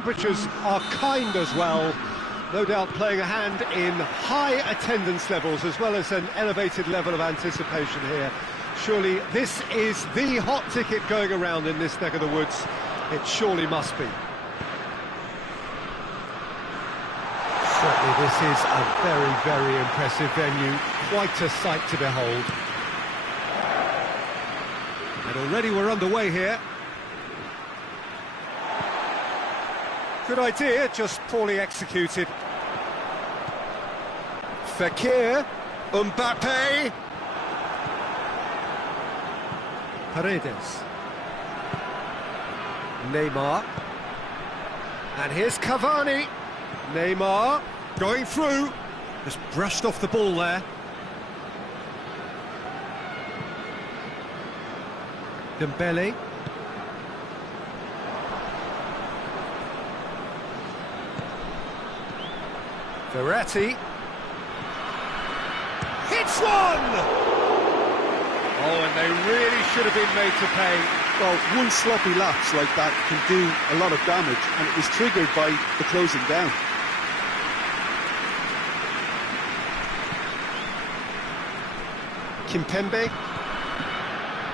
Temperatures are kind as well, no doubt playing a hand in high attendance levels as well as an elevated level of anticipation here. Surely this is the hot ticket going around in this neck of the woods. It surely must be. Certainly this is a very, very impressive venue, quite a sight to behold. And already we're underway here. Good idea, just poorly executed. Fekir, Mbappe. Paredes. Neymar. And here's Cavani. Neymar going through. Just brushed off the ball there. Dembele. Verratti. Hits one! Oh, and they really should have been made to pay. Well, one sloppy lapse like that can do a lot of damage, and it was triggered by the closing down. Kimpembe.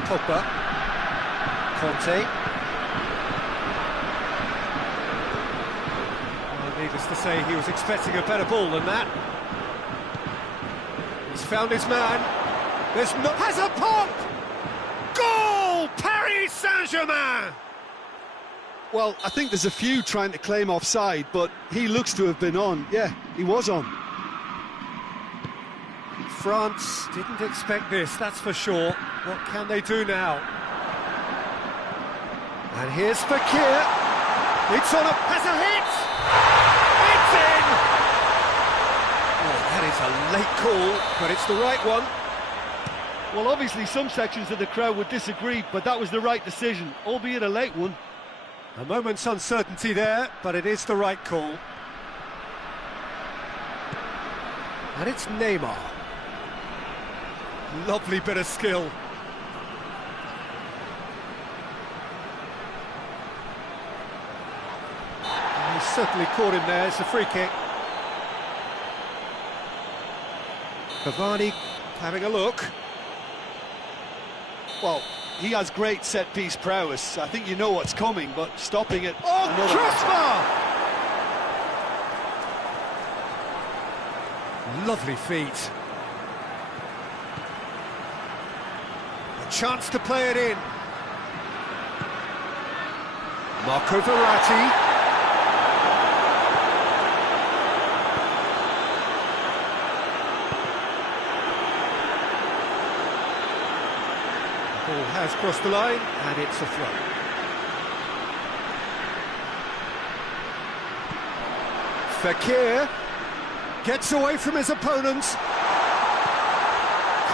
Pogba. Conte. Needless to say, he was expecting a better ball than that. He's found his man. There's no... Has a pop! Goal! Paris Saint-Germain! Well, I think there's a few trying to claim offside, but he looks to have been on. Yeah, he was on. France didn't expect this, that's for sure. What can they do now? And here's Fekir. It's on has a hit! It's in! Oh, that is a late call, but it's the right one. Well, obviously some sections of the crowd would disagree, but that was the right decision, albeit a late one. A moment's uncertainty there, but it is the right call. And it's Neymar. Lovely bit of skill. He's certainly caught him there, it's a free kick. Cavani having a look. Well, he has great set-piece prowess. I think you know what's coming, but stopping it... Oh, crossbar! Lovely feet. A chance to play it in. Marco Verratti. Ball has crossed the line, and it's a throw. Fekir gets away from his opponents.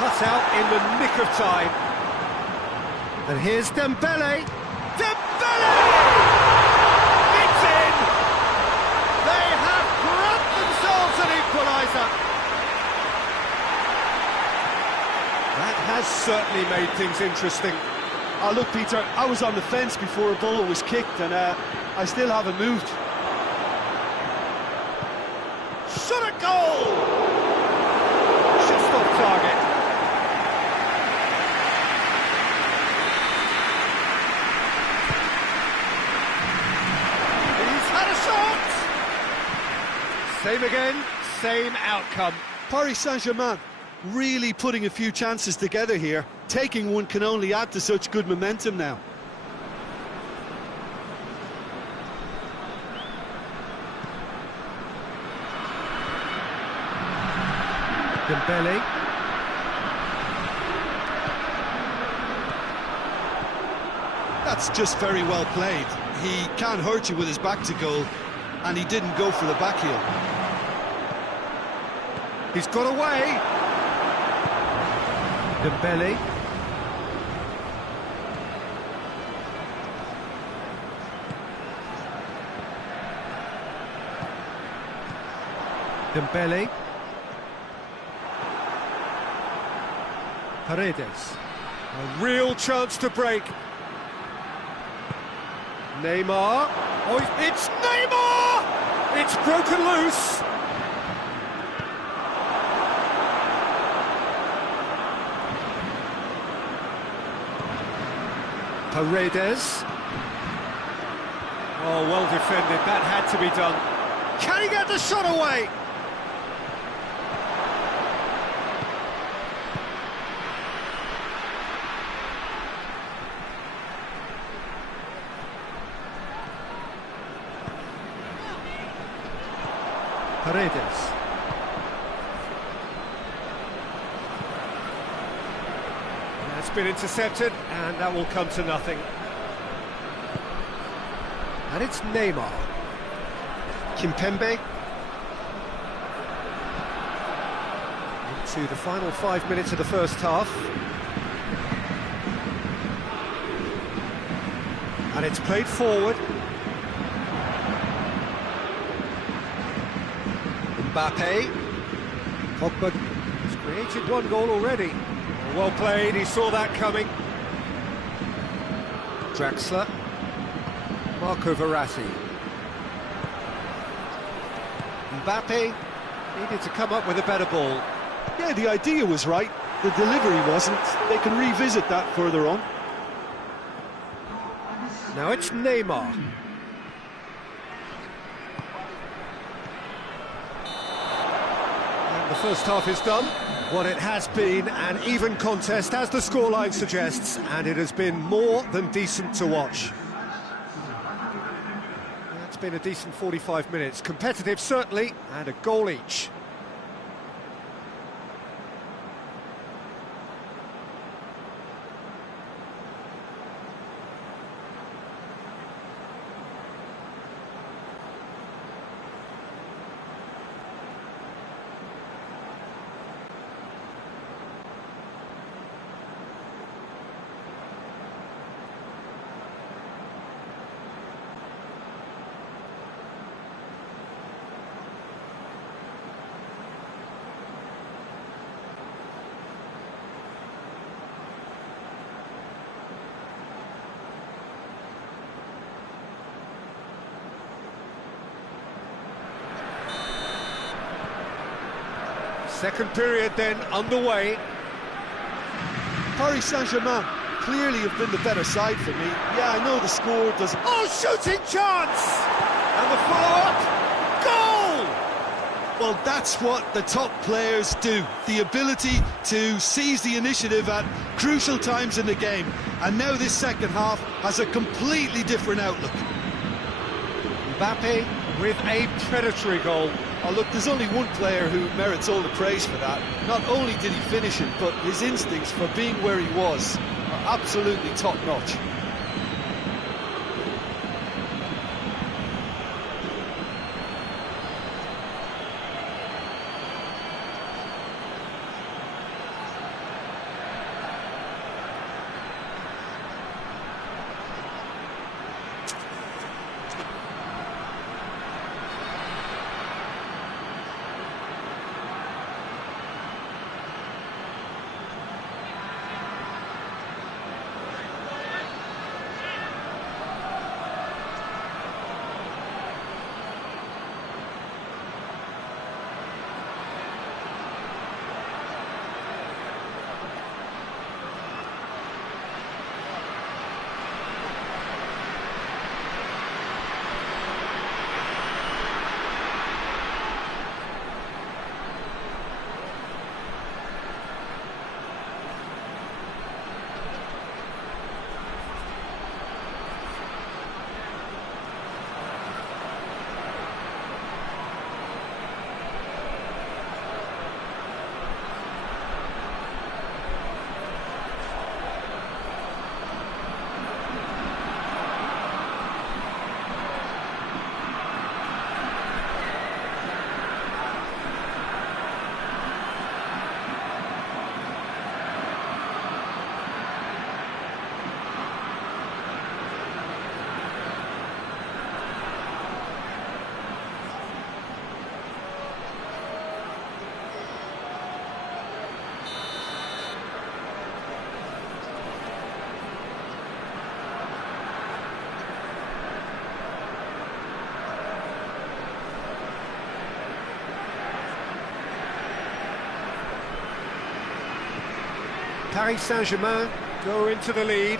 Cut out in the nick of time. And here's Dembele. Dembele! It's in! They have grabbed themselves an equaliser. That has certainly made things interesting. Oh, look, Peter, I was on the fence before a ball was kicked, and I still haven't moved. Shot a goal! Just off target. He's had a shot! Same again, same outcome. Paris Saint-Germain really putting a few chances together here. Taking one can only add to such good momentum now. Dembele. That's just very well played. He can't hurt you with his back to goal, and he didn't go for the back heel. He's got away. Giabinh. Dembele. Paredes. A real chance to break. Neymar. Oh, it's Neymar! It's broken loose. Paredes. Oh, well defended. That had to be done. Can he get the shot away? Paredes. That's been intercepted, and that will come to nothing. And it's Neymar. Kimpembe. Into the final 5 minutes of the first half. And it's played forward. Mbappe. Pogba has created one goal already. Well played, he saw that coming. Draxler. Marco Verratti. Mbappe needed to come up with a better ball. Yeah, the idea was right, the delivery wasn't. They can revisit that further on. Now it's Neymar. And the first half is done. What it has been an even contest, as the scoreline suggests, and it has been more than decent to watch. It's been a decent 45 minutes. Competitive, certainly, and a goal each. Second period then underway. Paris Saint-Germain clearly have been the better side for me. Yeah, I know the score doesn't... Oh, shooting chance! And the follow-up, goal! Well, that's what the top players do. The ability to seize the initiative at crucial times in the game. And now this second half has a completely different outlook. Mbappe with a predatory goal. Oh, look, there's only one player who merits all the praise for that. Not only did he finish it, but his instincts for being where he was are absolutely top-notch. Paris Saint-Germain go into the lead.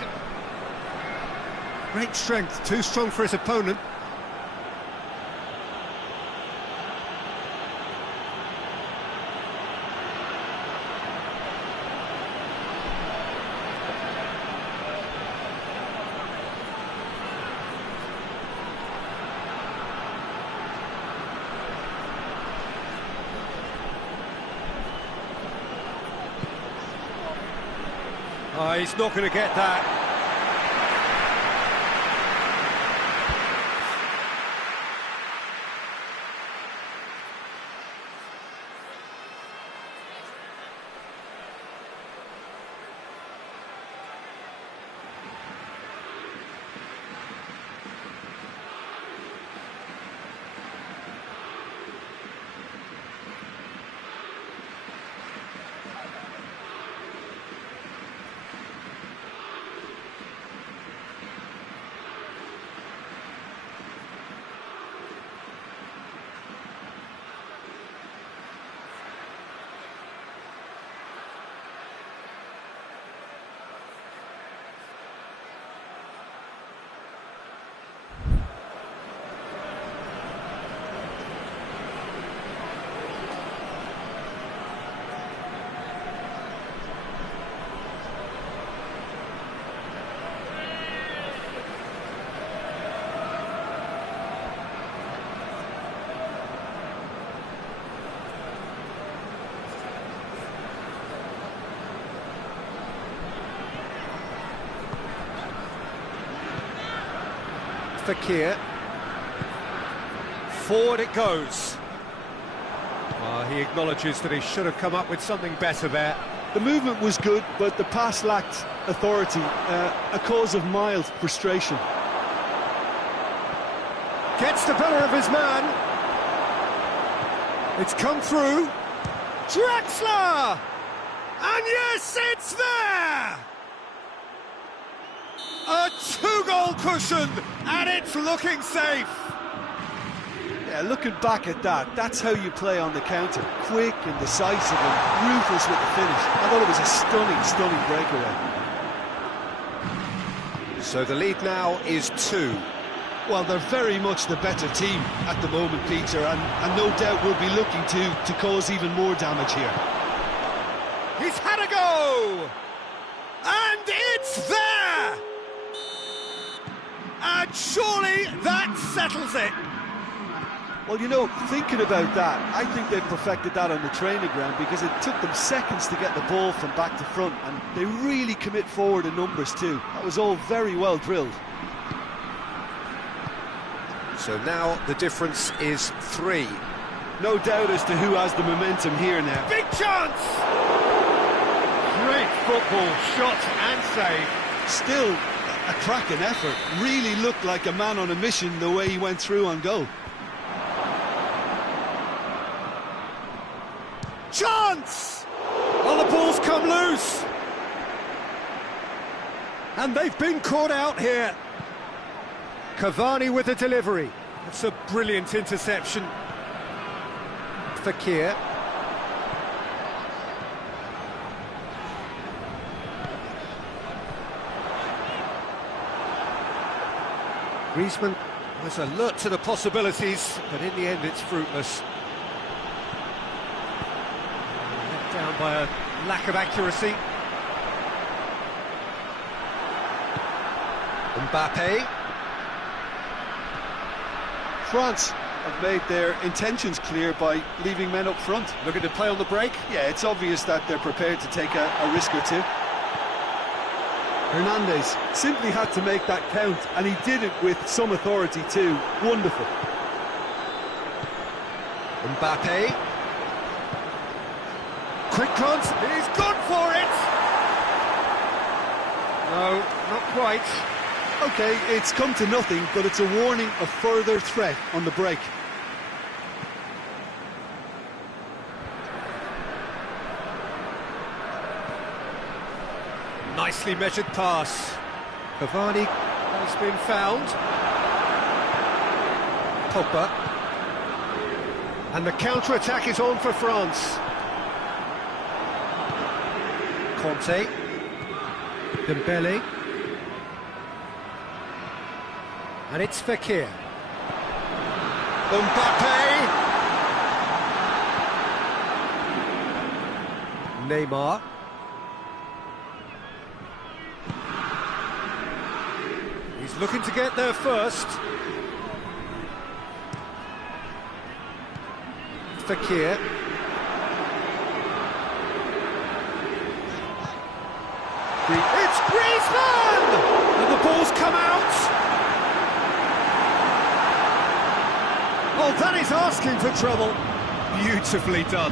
Great strength, too strong for his opponent. Oh, he's not going to get that. Fakir. Forward it goes. Well, he acknowledges that he should have come up with something better there. The movement was good, but the pass lacked authority, a cause of mild frustration. Gets the better of his man. It's come through. Draxler! And yes, it's there! A two-goal cushion, and it's looking safe. Yeah, looking back at that, that's how you play on the counter. Quick and decisive and ruthless with the finish. I thought it was a stunning breakaway. So the lead now is 2. Well, they're very much the better team at the moment, Peter, and no doubt will be looking to cause even more damage here. He's had a go! And it's there! And surely that settles it. Well, you know, thinking about that, I think they perfected that on the training ground because it took them seconds to get the ball from back to front, and they really commit forward in numbers too. That was all very well drilled. So now the difference is 3. No doubt as to who has the momentum here now. Big chance! Great football, shot and save. Still a cracking effort. Really looked like a man on a mission the way he went through on goal. Chance! Well, the ball's come loose. And they've been caught out here. Cavani with the delivery. That's a brilliant interception. Fakir. Griezmann was alert to the possibilities, but in the end it's fruitless. Let down by a lack of accuracy. Mbappe. France have made their intentions clear by leaving men up front. Looking to play on the break. Yeah, it's obvious that they're prepared to take a risk or two. Hernandez simply had to make that count, and he did it with some authority too. Wonderful. Mbappe. Quick glance, he's gone for it! No, not quite. OK, it's come to nothing, but it's a warning of further threat on the break. Nicely measured pass. Cavani has been found. Pogba. And the counter-attack is on for France. Conte. Dembele. And it's Fekir. Mbappe. Neymar. He's looking to get there first. Fekir. It's Griezmann! And the ball's come out. Oh, that is asking for trouble. Beautifully done.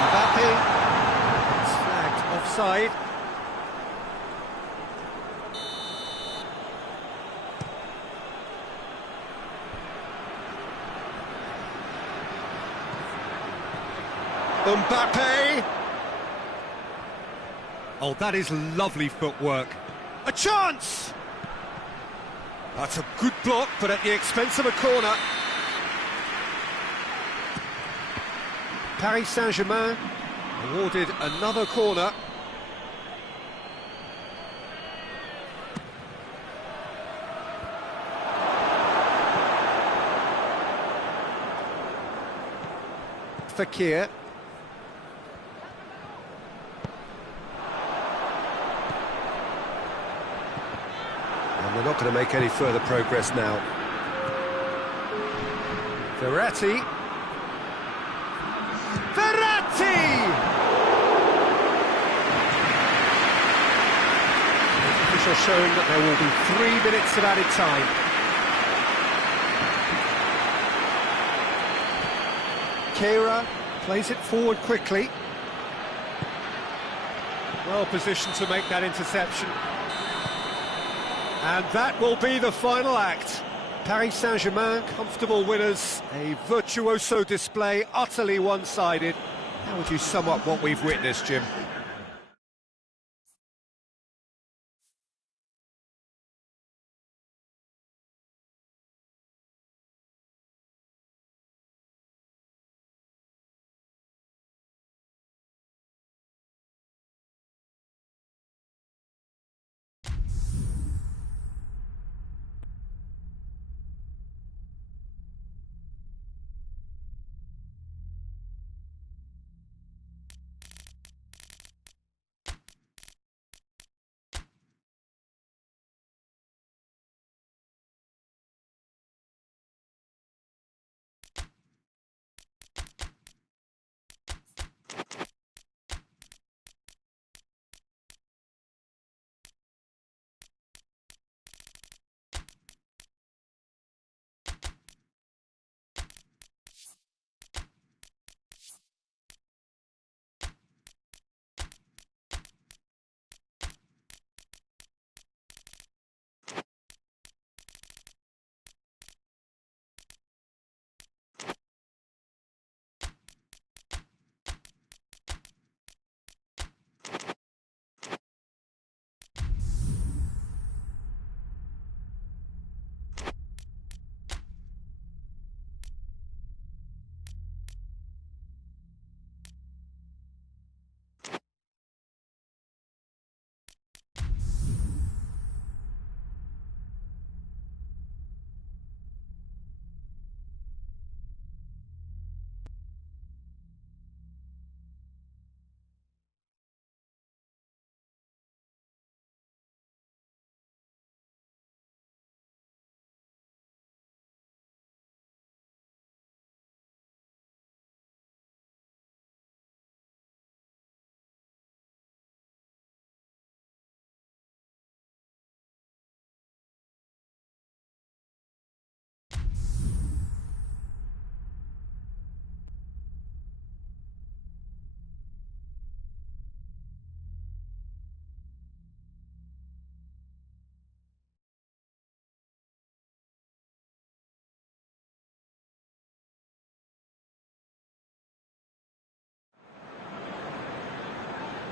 Mbappe. It's flagged offside. Mbappe! Oh, that is lovely footwork. A chance! That's a good block, but at the expense of a corner. Paris Saint-Germain awarded another corner. Fekir. And they're not going to make any further progress now. Verratti. Verratti! The official showing that there will be 3 minutes of added time. Keira plays it forward quickly. Well positioned to make that interception. And that will be the final act. Paris Saint-Germain, comfortable winners, a virtuoso display, utterly one-sided. How would you sum up what we've witnessed, Jim?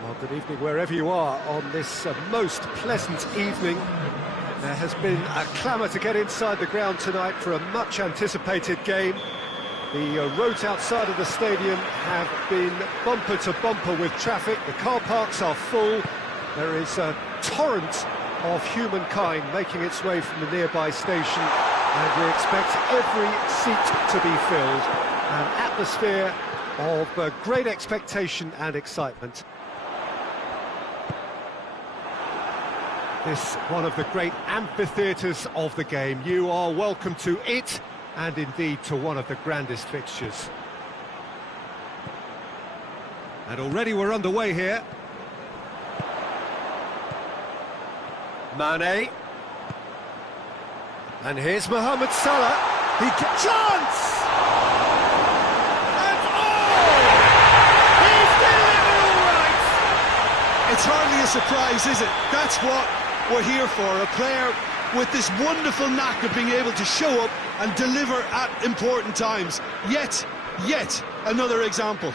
Well, good evening wherever you are on this most pleasant evening. There has been a clamour to get inside the ground tonight for a much-anticipated game. The roads outside of the stadium have been bumper to bumper with traffic. The car parks are full. There is a torrent of humankind making its way from the nearby station, and we expect every seat to be filled. An atmosphere of great expectation and excitement. This one of the great amphitheatres of the game. You are welcome to it, and indeed to one of the grandest fixtures. And already we're underway here. Mane. And here's Mohamed Salah. He gets chance! And he's delivered all right! It's hardly a surprise, is it? That's what we're here for. A player with this wonderful knack of being able to show up and deliver at important times. Yet another example.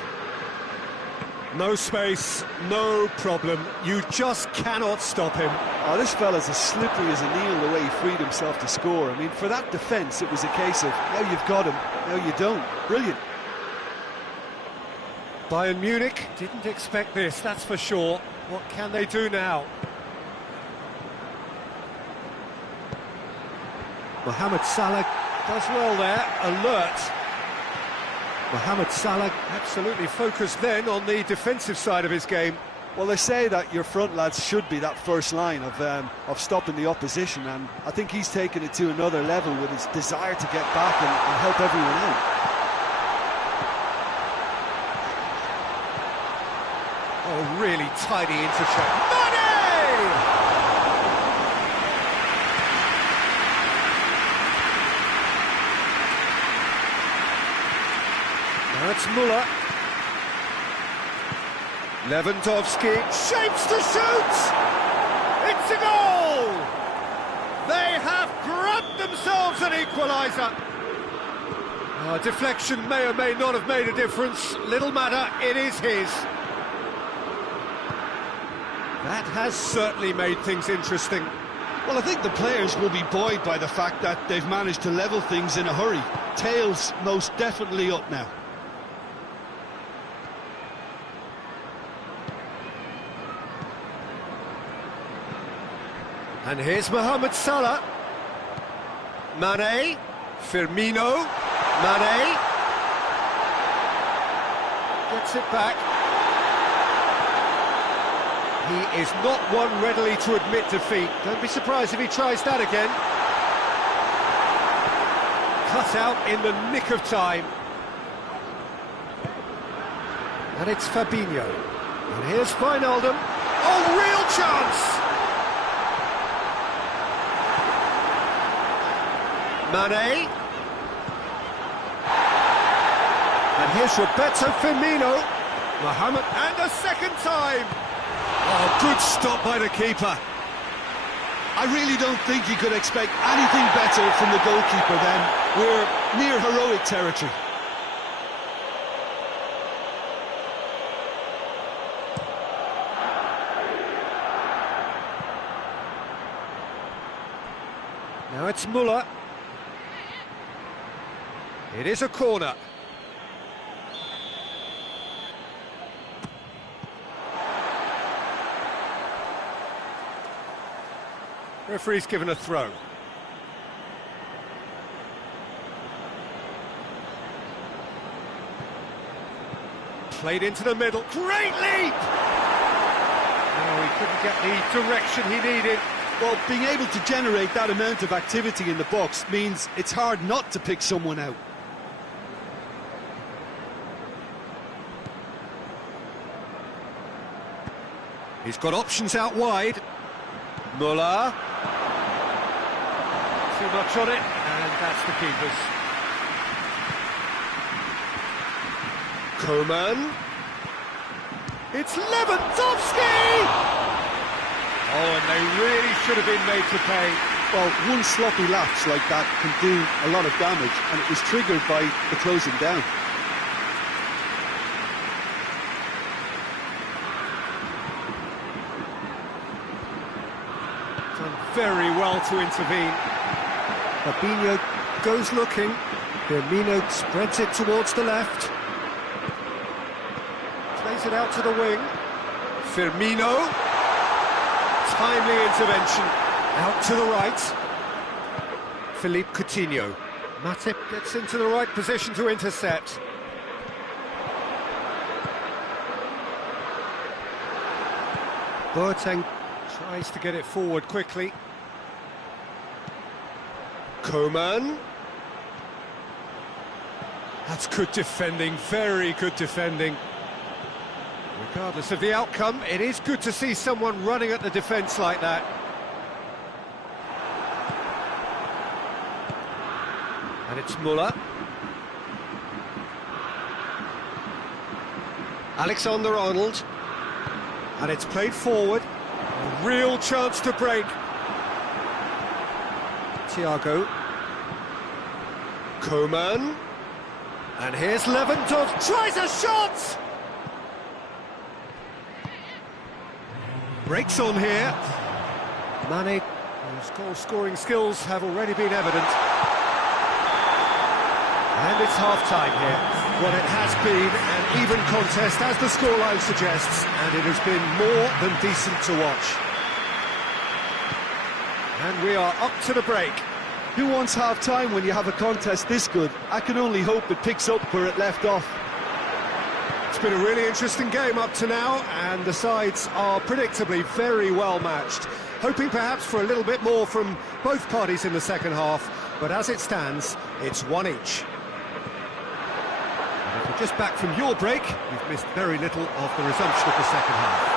No space, no problem. You just cannot stop him. Oh, this fella's as slippery as a needle the way he freed himself to score. I mean, for that defence, it was a case of, now you've got him, now you don't. Brilliant. Bayern Munich didn't expect this, that's for sure. What can they do now? Mohamed Salah does well there, alert. Mohamed Salah absolutely focused then on the defensive side of his game. Well, they say that your front lads should be that first line of stopping the opposition, and I think he's taken it to another level with his desire to get back and help everyone out. Oh, really tidy intercept. Mane! Now it's Müller. Lewandowski shapes to shoot! It's a goal! They have grabbed themselves an equaliser. Deflection may or may not have made a difference. Little matter, it is his. That has certainly made things interesting. Well, I think the players will be buoyed by the fact that they've managed to level things in a hurry. Tails most definitely up now. And here's Mohamed Salah. Mane. Firmino. Mane. Gets it back. He is not one readily to admit defeat. Don't be surprised if he tries that again. Cut out in the nick of time. And it's Fabinho. And here's Wijnaldum. Oh, real chance! Mane. And here's Roberto Firmino. Mohamed, and a second time. Oh, good stop by the keeper. I really don't think you could expect anything better from the goalkeeper then. We're near heroic territory. Now it's Müller. It is a corner. Referee's given a throw. Played into the middle. Great leap! Oh, he couldn't get the direction he needed. Well, being able to generate that amount of activity in the box means it's hard not to pick someone out. He's got options out wide. Müller. Too much on it, and that's the keeper's. Coman. It's Lewandowski! Oh, and they really should have been made to pay. Well, one sloppy lapse like that can do a lot of damage, and it was triggered by the closing down. Done very well to intervene. Fabinho goes looking. Firmino spreads it towards the left. Plays it out to the wing. Firmino. Timely intervention. Out to the right. Philippe Coutinho. Matip gets into the right position to intercept. Boateng tries to get it forward quickly. Coman. That's good defending, very good defending. Regardless of the outcome, it is good to see someone running at the defence like that. And it's Muller. Alexander-Arnold. And it's played forward. A real chance to break. Thiago. Coman. And here's Lewandowski. Tries a shot! Breaks on here. Mane, whose goal-scoring skills have already been evident. And it's half-time here. Well, it has been an even contest, as the scoreline suggests, and it has been more than decent to watch. And we are up to the break. Who wants half-time when you have a contest this good? I can only hope it picks up where it left off. It's been a really interesting game up to now, and the sides are predictably very well matched. Hoping perhaps for a little bit more from both parties in the second half, but as it stands, it's one each. And if you're just back from your break, you've missed very little of the resumption of the second half.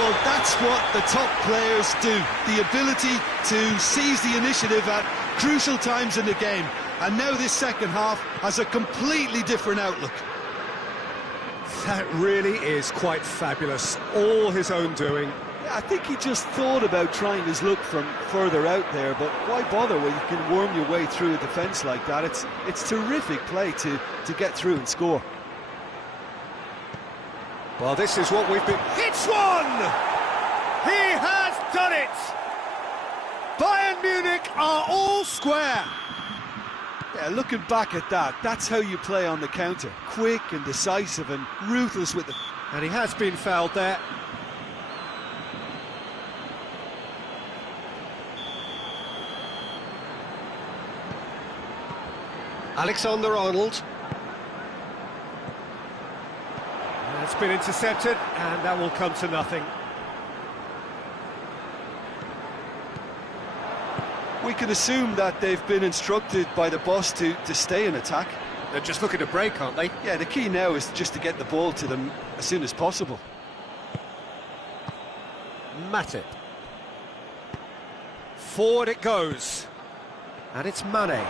Well, that's what the top players do. The ability to seize the initiative at crucial times in the game. And now this second half has a completely different outlook. That really is quite fabulous. All his own doing. Yeah, I think he just thought about trying his luck from further out there, but why bother when you can worm your way through a defence like that? It's terrific play to get through and score. Well, this is what we've been... Hits one! He has done it! Bayern Munich are all square. Yeah, looking back at that, that's how you play on the counter. Quick and decisive and ruthless with it. And he has been fouled there. Alexander-Arnold. It's been intercepted, and that will come to nothing. We can assume that they've been instructed by the boss to stay in attack. They're just looking to break, aren't they? Yeah, the key now is just to get the ball to them as soon as possible. Matip. Forward it goes. And it's Mane.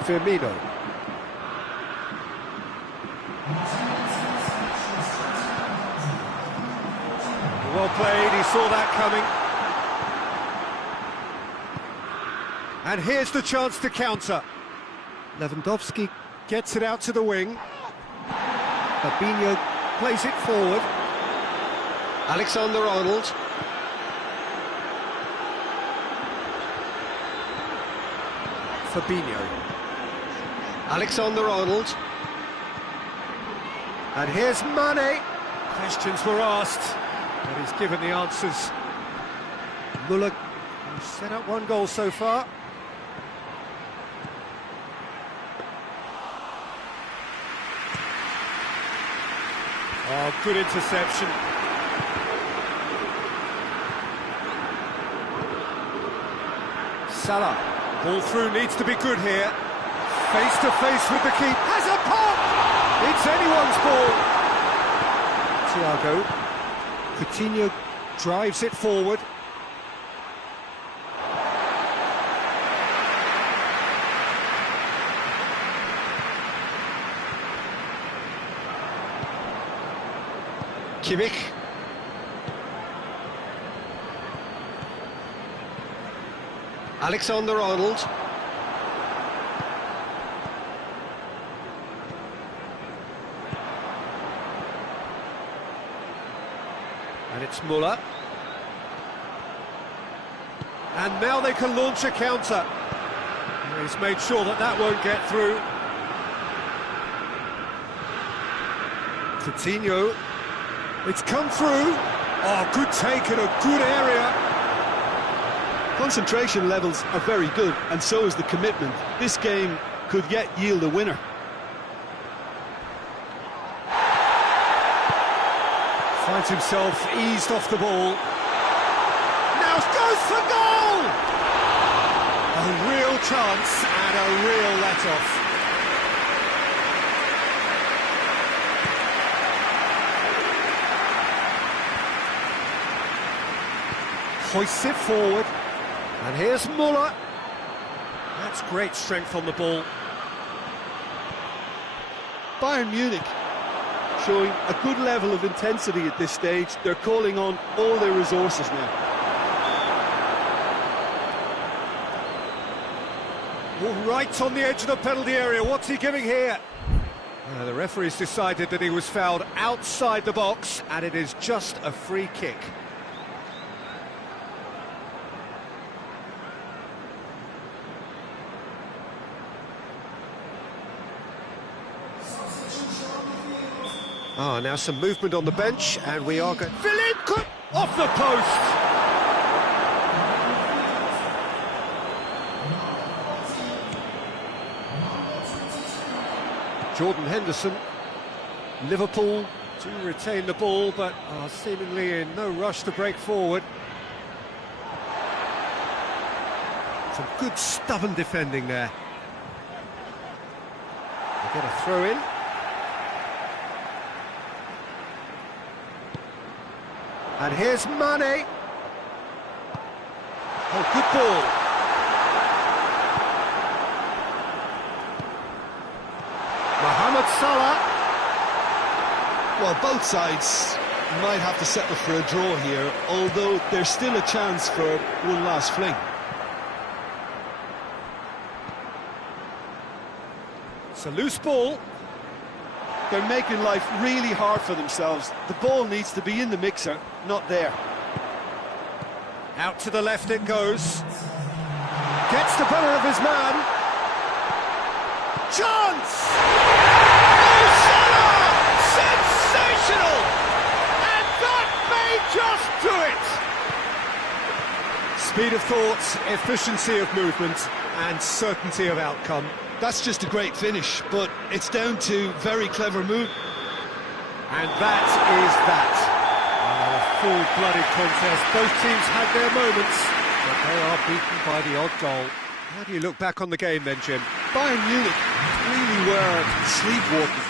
Firmino. Well played, he saw that coming. And here's the chance to counter. Lewandowski gets it out to the wing. Fabinho plays it forward. Alexander-Arnold. Fabinho. Alexander-Arnold. And here's Mane. Questions were asked, but he's given the answers. Muller has set up one goal so far. Oh, good interception. Salah. Ball through needs to be good here. Face to face with the keeper. Has a pop! It's anyone's ball. Thiago. Coutinho drives it forward. Giabinh. Alexander-Arnold. And it's Muller. And now they can launch a counter. He's made sure that that won't get through. Coutinho. It's come through. Oh, good take in a good area. Concentration levels are very good, and so is the commitment. This game could yet yield a winner. Finds himself eased off the ball. Now goes for goal! A real chance and a real let-off. Hoists it forward. And here's Muller. That's great strength on the ball. Bayern Munich showing a good level of intensity at this stage. They're calling on all their resources now. All right on the edge of the penalty area. What's he giving here? The referee's decided that he was fouled outside the box, and it is just a free kick. Now some movement on the bench, and we are going... Philippe off the post! Jordan Henderson. Liverpool to retain the ball, but are seemingly in no rush to break forward. Some good stubborn defending there. They get a throw in. And here's Mane. Oh, good ball. Mohamed Salah. Well, both sides might have to settle for a draw here, although there's still a chance for one last fling. It's a loose ball. They're making life really hard for themselves. The ball needs to be in the mixer, not there. Out to the left it goes. Gets the better of his man. Chance! Oh, Salah! Sensational! And that may just do it! Speed of thought, efficiency of movement, and certainty of outcome. That's just a great finish, but it's down to very clever move. And that is that. A full-blooded contest. Both teams had their moments, but they are beaten by the odd goal. How do you look back on the game then, Jim? Bayern Munich really were sleepwalking.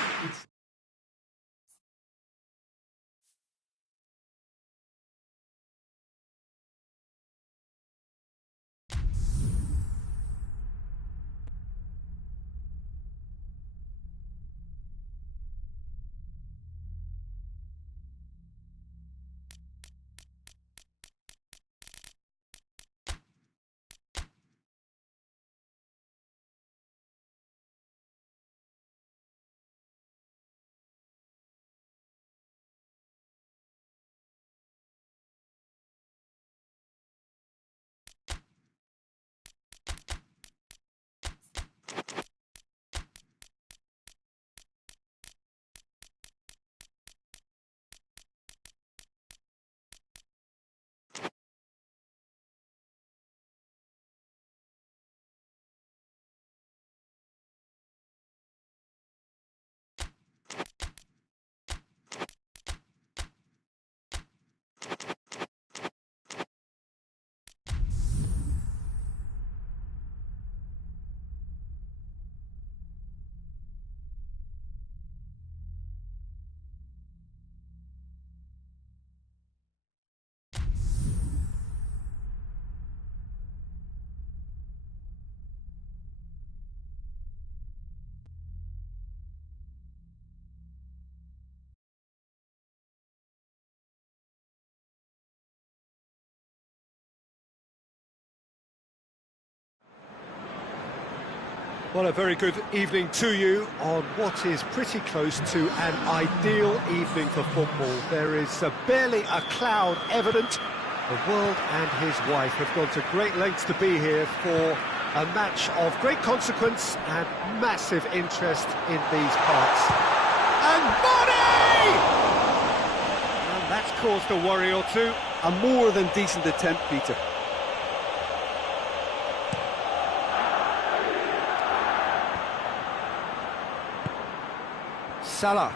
Well, a very good evening to you on what is pretty close to an ideal evening for football. There is barely a cloud evident. The world and his wife have gone to great lengths to be here for a match of great consequence and massive interest in these parts. And Mane! And that's caused a worry or two. A more than decent attempt, Peter. Salah.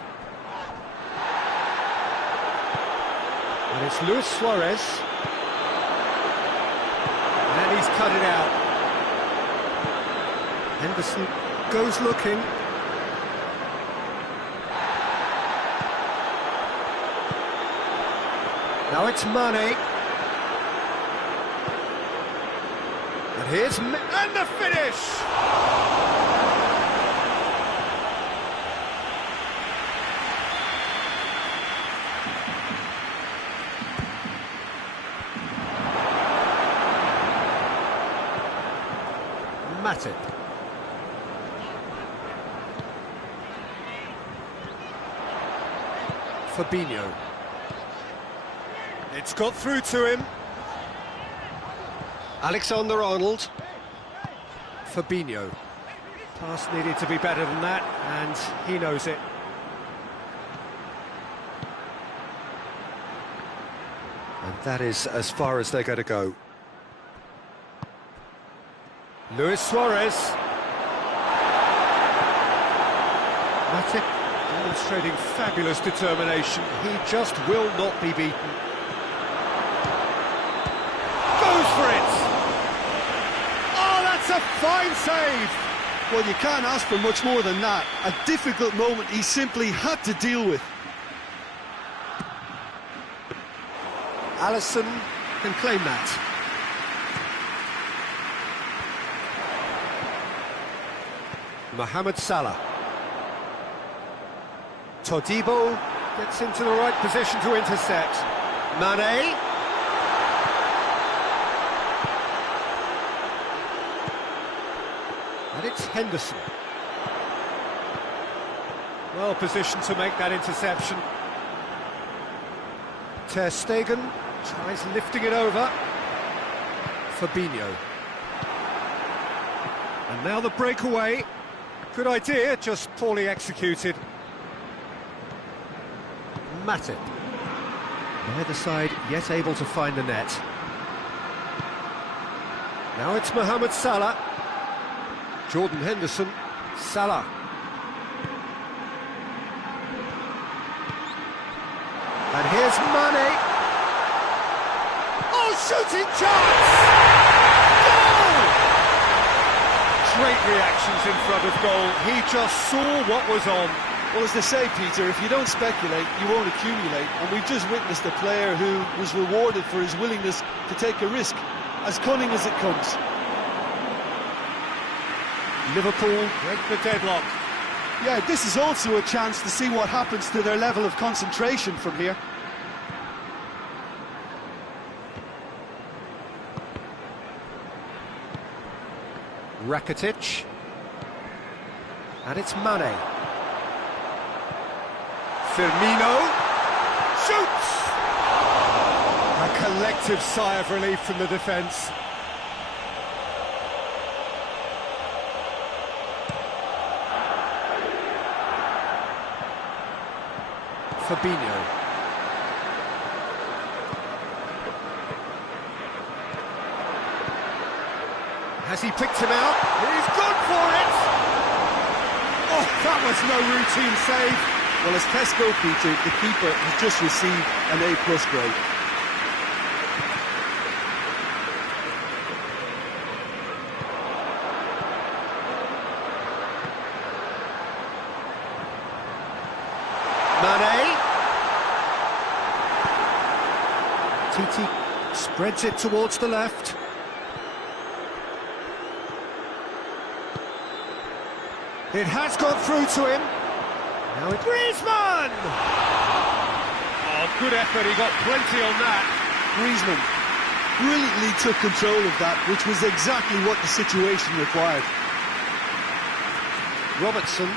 And it's Luis Suarez. And he's cut it out. Henderson goes looking. Now it's Mane. And here's... and the finish! Matip. Fabinho. It's got through to him. Alexander-Arnold. Fabinho. Pass needed to be better than that, and he knows it. And that is as far as they're going to go. Luis Suarez. Matip demonstrating fabulous determination. He just will not be beaten. Goes for it! Oh, that's a fine save! Well, you can't ask for much more than that. A difficult moment he simply had to deal with. Alisson can claim that. Mohamed Salah. Todibo gets into the right position to intercept. Mane. And it's Henderson. Well positioned to make that interception. Ter Stegen tries lifting it over. Fabinho. And now the breakaway. Good idea, just poorly executed. Matip. Neither side yet able to find the net. Now it's Mohamed Salah. Jordan Henderson. Salah. And here's Mane. Oh, shooting chance! Great reactions in front of goal. He just saw what was on. Well, as they say, Peter, if you don't speculate, you won't accumulate. And we've just witnessed a player who was rewarded for his willingness to take a risk, as cunning as it comes. Liverpool break the deadlock. Yeah, this is also a chance to see what happens to their level of concentration from here. Rakitic. And it's Mane. Firmino. Shoots! A collective sigh of relief from the defence. Fabinho. Has he picked him out? He's gone for it! Oh, that was no routine save. Well, as tests go, Peter, the keeper has just received an A+ grade. Mane. Titi spreads it towards the left. It has got through to him. Now it's Griezmann! Oh, good effort, he got plenty on that. Griezmann brilliantly took control of that, which was exactly what the situation required. Robertson.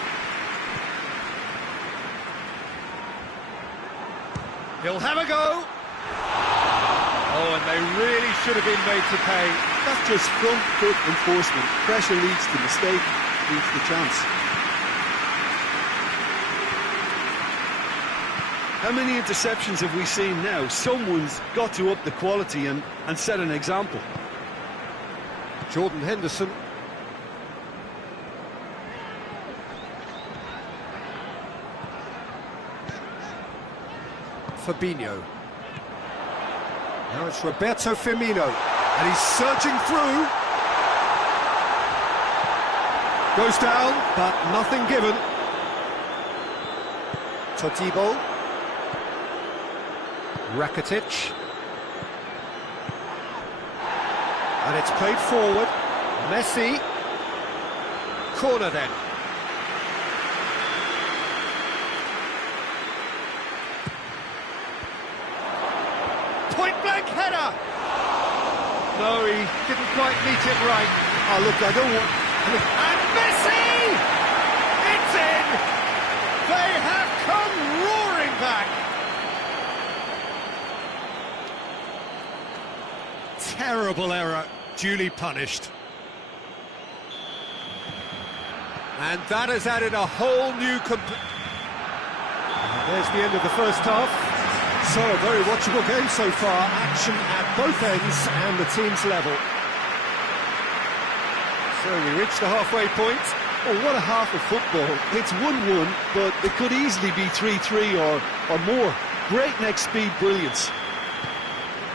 He'll have a go. Oh, and they really should have been made to pay. That's just front foot enforcement. Pressure leads to mistake, leads to chance. How many interceptions have we seen now? Someone's got to up the quality and set an example. Jordan Henderson. Fabinho. Now it's Roberto Firmino, and he's surging through. Goes down, but nothing given. Todibo. Rakitic. And it's played forward. Messi. Corner then. Point-blank header! No, he didn't quite meet it right. Oh, look, I don't want... And Messi! It's in! They have come roaring back! Terrible error, duly punished. And that has added a whole new... There's the end of the first half. So, a very watchable game so far. Action at both ends and the team's level. So we reach the halfway point. Oh, what a half of football. It's 1-1, but it could easily be 3-3 or more. Breakneck speed brilliance.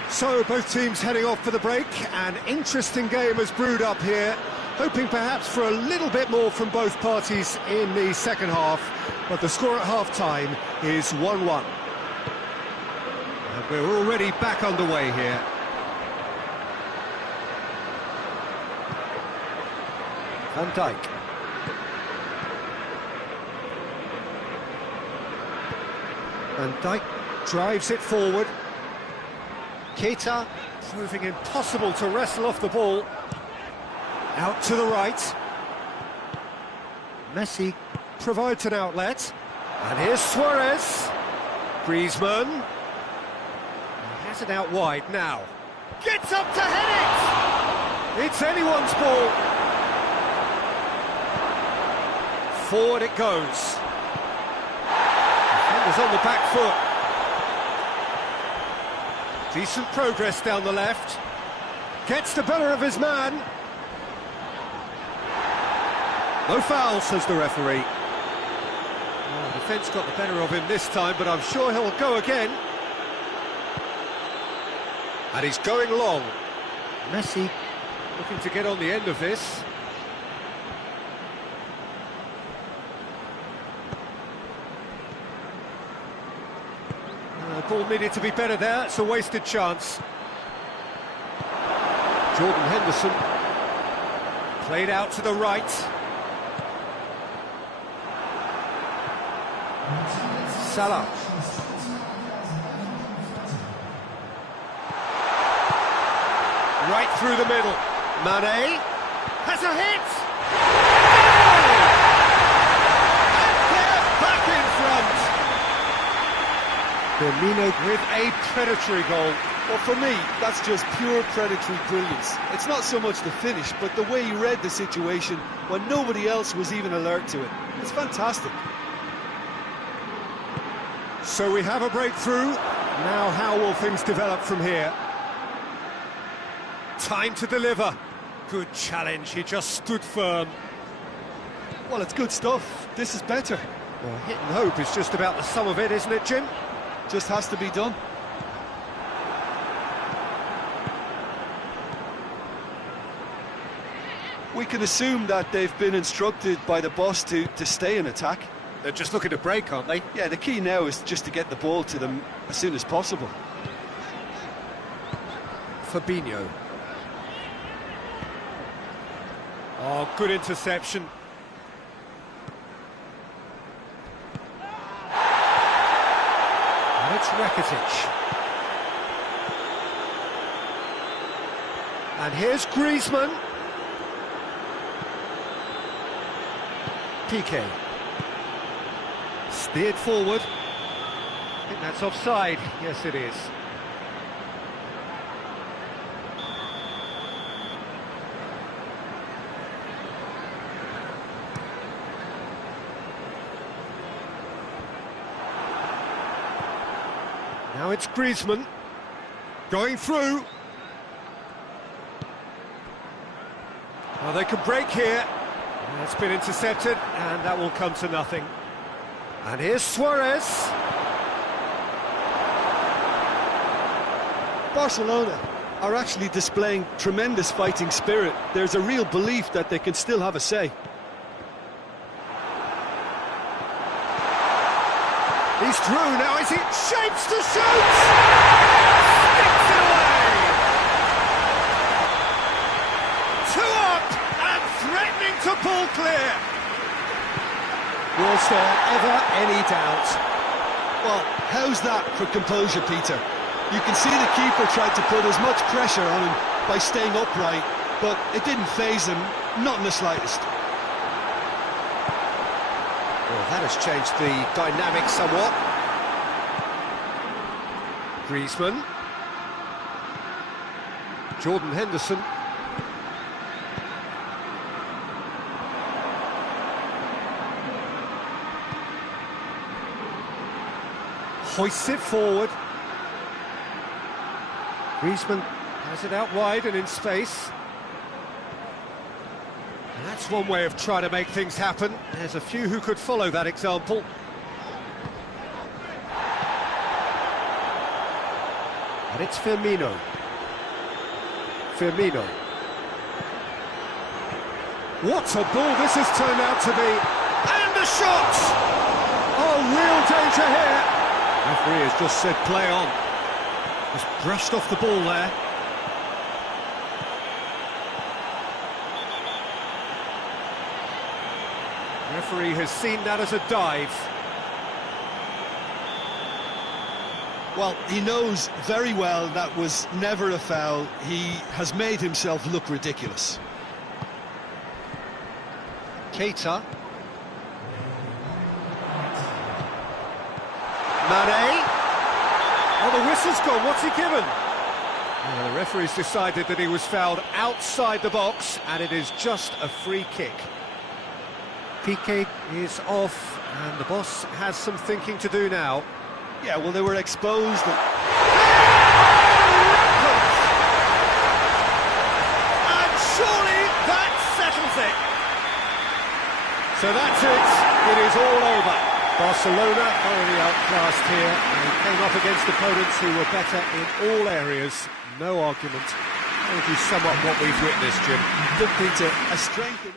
So, both teams heading off for the break. An interesting game has brewed up here. Hoping perhaps for a little bit more from both parties in the second half. But the score at half-time is 1-1. And we're already back underway here. Van Dijk. Van Dijk drives it forward. Keita proving impossible to wrestle off the ball. Out to the right. Messi provides an outlet. And here's Suarez. Griezmann. He has it out wide now. Gets up to head it! It's anyone's ball. Forward it goes. Defender's on the back foot. Decent progress down the left. Gets the better of his man. No foul, says the referee. Oh, the defence got the better of him this time, but I'm sure he'll go again. And he's going long. Messi looking to get on the end of this. The ball needed to be better there, it's a wasted chance. Jordan Henderson. Played out to the right. Salah. Right through the middle. Mane has a hit. And they're back in front. Firmino with a predatory goal. Well, for me, that's just pure predatory brilliance. It's not so much the finish, but the way he read the situation when nobody else was even alert to it. It's fantastic. So we have a breakthrough. Now how will things develop from here? Time to deliver. Good challenge, he just stood firm. Well, it's good stuff. This is better. Well, hit and hope is just about the sum of it, isn't it, Jim? Just has to be done. We can assume that they've been instructed by the boss to stay in attack. They're just looking to break, aren't they? Yeah, the key now is just to get the ball to them as soon as possible. Fabinho. Oh, good interception. And it's Rakitic. And here's Griezmann. Piqué. Steered forward. I think that's offside. Yes, it is. Now it's Griezmann. Going through. Well, they could break here. It's been intercepted, and that will come to nothing. And here's Suarez. Barcelona are actually displaying tremendous fighting spirit. There's a real belief that they can still have a say. He's through now, is he? Shapes to shoot! Sticks it away! Two up and threatening to pull clear. Was there ever any doubt? Well, how's that for composure, Peter? You can see the keeper tried to put as much pressure on him by staying upright, but it didn't faze him, not in the slightest. Well, that has changed the dynamic somewhat. Griezmann. Jordan Henderson. Hoists it forward. Griezmann has it out wide and in space. And that's one way of trying to make things happen. There's a few who could follow that example. And it's Firmino. Firmino. What a ball this has turned out to be. And a shot! Oh, real danger here. Referee has just said play on. Just brushed off the ball there. Referee has seen that as a dive. Well, he knows very well that was never a foul. He has made himself look ridiculous. Keita. Mane. Oh, the whistle's gone. What's he given? Well, the referee's decided that he was fouled outside the box, and it is just a free kick. Piqué is off, and the boss has some thinking to do now. Yeah, well, they were exposed. And surely that settles it. So that's it. It is all over. Barcelona thoroughly outclassed here, and came up against opponents who were better in all areas. No argument. How would you sum up what we've witnessed, Jim? Look, Peter, a strength in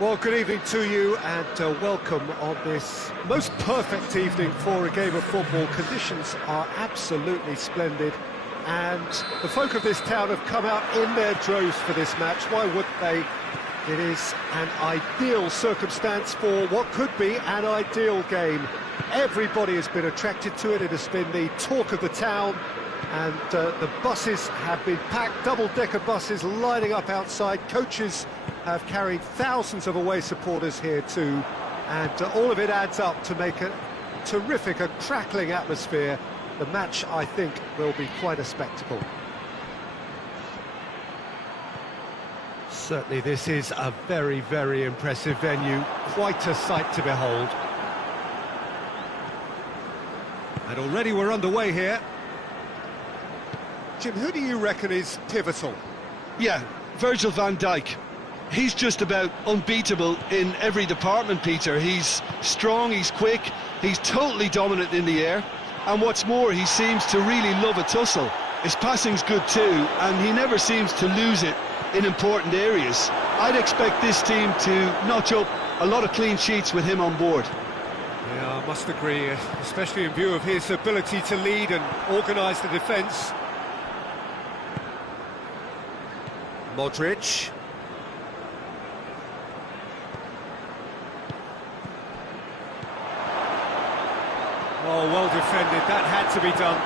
Well, good evening to you and welcome on this most perfect evening for a game of football. Conditions are absolutely splendid and the folk of this town have come out in their droves for this match. Why wouldn't they? It is an ideal circumstance for what could be an ideal game. Everybody has been attracted to it. It has been the talk of the town, and the buses have been packed, double-decker buses lining up outside. Coaches have carried thousands of away supporters here too, and all of it adds up to make a terrific, a crackling atmosphere. The match, I think, will be quite a spectacle. Certainly this is a very, very impressive venue, quite a sight to behold. And already we're underway here. Jim, who do you reckon is pivotal? Yeah, Virgil van Dijk. He's just about unbeatable in every department, Peter. He's strong, he's quick, he's totally dominant in the air. And what's more, he seems to really love a tussle. His passing's good too, and he never seems to lose it in important areas. I'd expect this team to notch up a lot of clean sheets with him on board. Yeah, I must agree, especially in view of his ability to lead and organise the defence. Modric. Oh, well defended, that had to be done.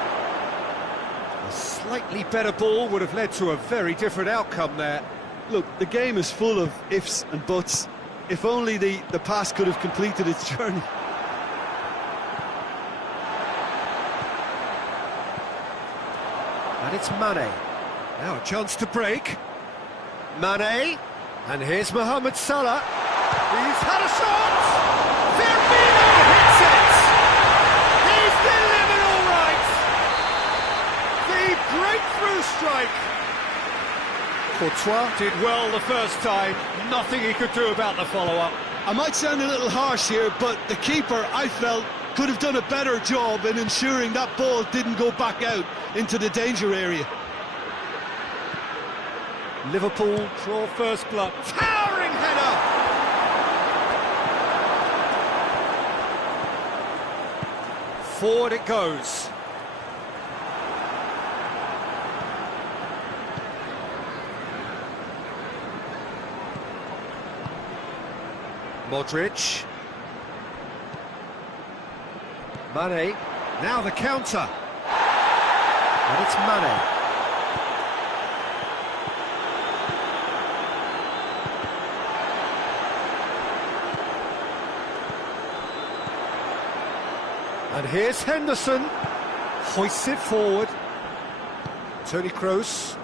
A slightly better ball would have led to a very different outcome there. Look, the game is full of ifs and buts. If only the pass could have completed its journey. And it's Mane. Now a chance to break. Mane. And here's Mohamed Salah. He's had a shot! Firmino hits it! He's delivered all right! The breakthrough strike! Courtois did well the first time. Nothing he could do about the follow-up. I might sound a little harsh here, but the keeper, I felt, could have done a better job in ensuring that ball didn't go back out into the danger area. Liverpool draw first blood. Towering header! Forward it goes. Modric. Mane. Now the counter. And it's Mane. And here's Henderson. Hoists it forward. Toni Kroos.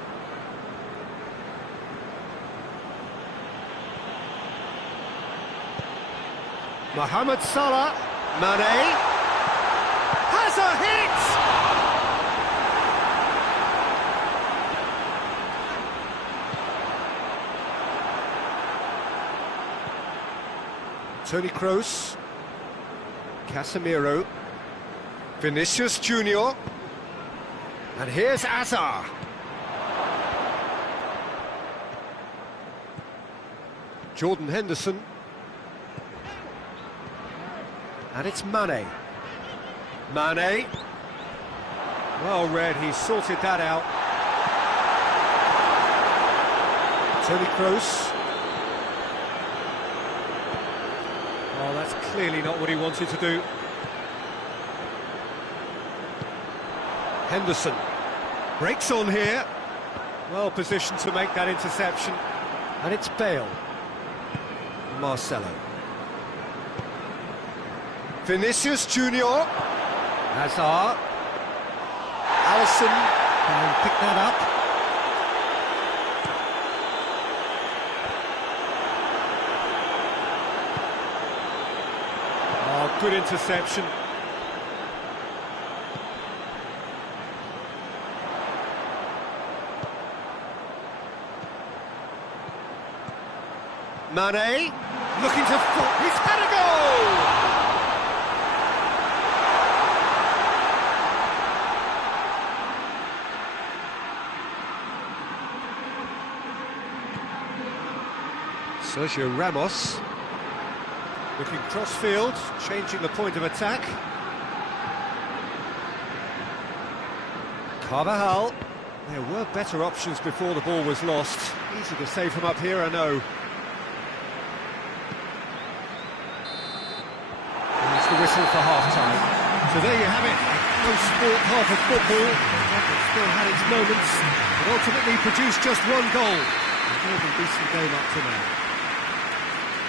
Mohamed Salah. Mane. Has a hit! Toni Kroos. Casemiro. Vinicius Junior. And here's Hazard. Jordan Henderson. And it's Mane. Mane. Well read, he sorted that out. Toni Kroos. Oh, that's clearly not what he wanted to do. Henderson breaks on here. Well positioned to make that interception. And it's Bale. Marcelo. Vinicius Junior. Hazard. Alisson can pick that up. Oh, good interception. Mane, looking to... He's had a goal! Sergio Ramos looking cross-field, changing the point of attack. Carvajal. There were better options before the ball was lost. Easy to save from up here, I know. There's the whistle for half-time. So there you have it, close sport half of football. It still had its moments, but ultimately produced just one goal. A more than decent game up to now.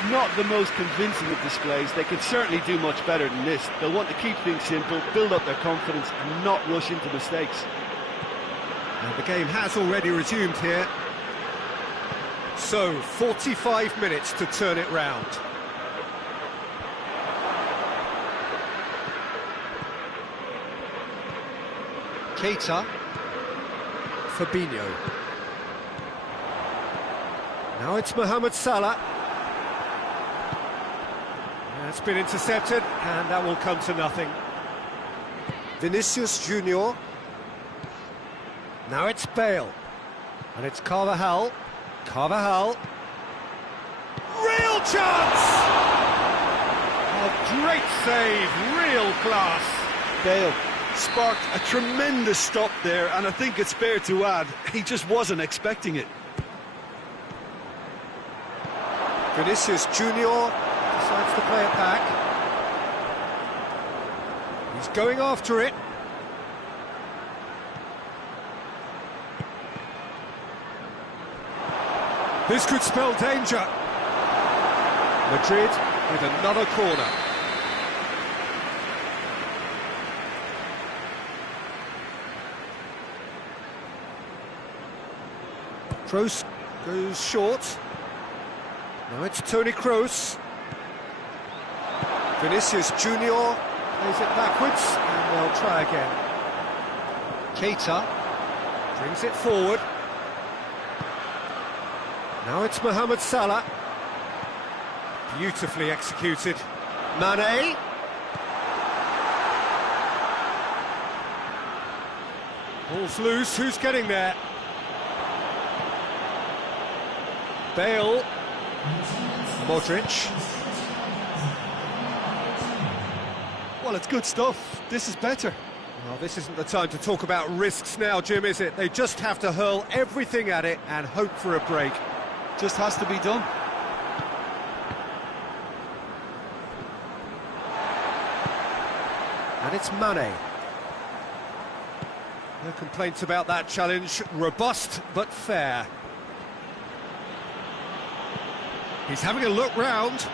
Not the most convincing of displays. They could certainly do much better than this. They'll want to keep things simple, build up their confidence and not rush into mistakes. And the game has already resumed here. So, 45 minutes to turn it round. Keita. Fabinho. Now it's Mohamed Salah. That's been intercepted, and that will come to nothing. Vinicius Junior. Now it's Bale. And it's Carvajal. Carvajal. Real chance! A great save, real class. Bale sparked a tremendous stop there, and I think it's fair to add, he just wasn't expecting it. Vinicius Junior decides to play it back. He's going after it. This could spell danger. Madrid with another corner. Kroos goes short. Now it's Toni Kroos. Vinicius Junior plays it backwards, and they'll try again. Keita brings it forward. Now it's Mohamed Salah. Beautifully executed. Mane. Ball's loose, who's getting there? Bale. Modric. Well, it's good stuff. This is better. Well, this isn't the time to talk about risks now, Jim, is it? They just have to hurl everything at it and hope for a break. Just has to be done. And it's Mane. No complaints about that challenge. Robust but fair. He's having a look round.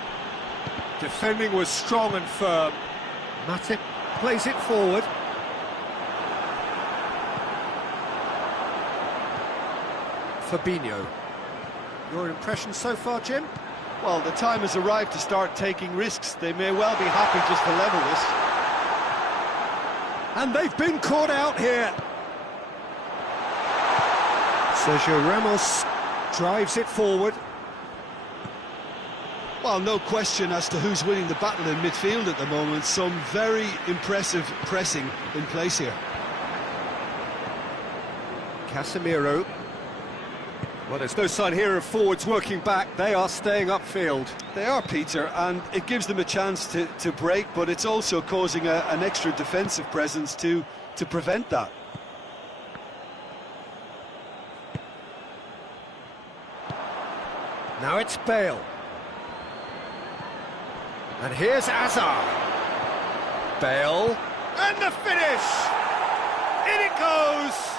Defending was strong and firm. Matip plays it forward. Fabinho. Your impression so far, Jim? Well, the time has arrived to start taking risks. They may well be happy just to level this. And they've been caught out here. Sergio Ramos drives it forward. Well, no question as to who's winning the battle in midfield at the moment. Some very impressive pressing in place here. Casemiro. Well, there's no sign here of forwards working back. They are staying upfield. They are, Peter, and it gives them a chance to break, but it's also causing an extra defensive presence to prevent that. Now it's Bale. And here's Hazard. Bale. And the finish! In it goes!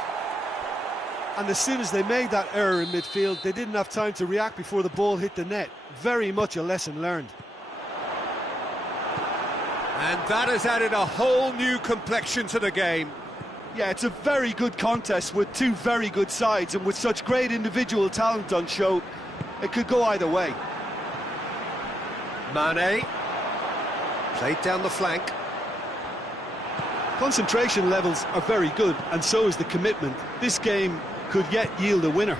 And as soon as they made that error in midfield, they didn't have time to react before the ball hit the net. Very much a lesson learned. And that has added a whole new complexion to the game. Yeah, it's a very good contest with two very good sides, and with such great individual talent on show, it could go either way. Mane. Played down the flank. Concentration levels are very good, and so is the commitment. This game could yet yield a winner.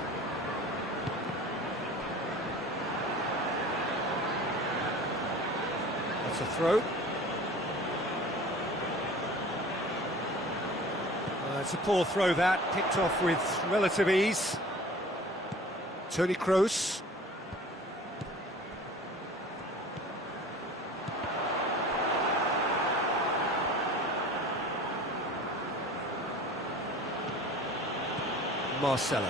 That's a throw. It's a poor throw that, picked off with relative ease. Toni Kroos. Marcelo.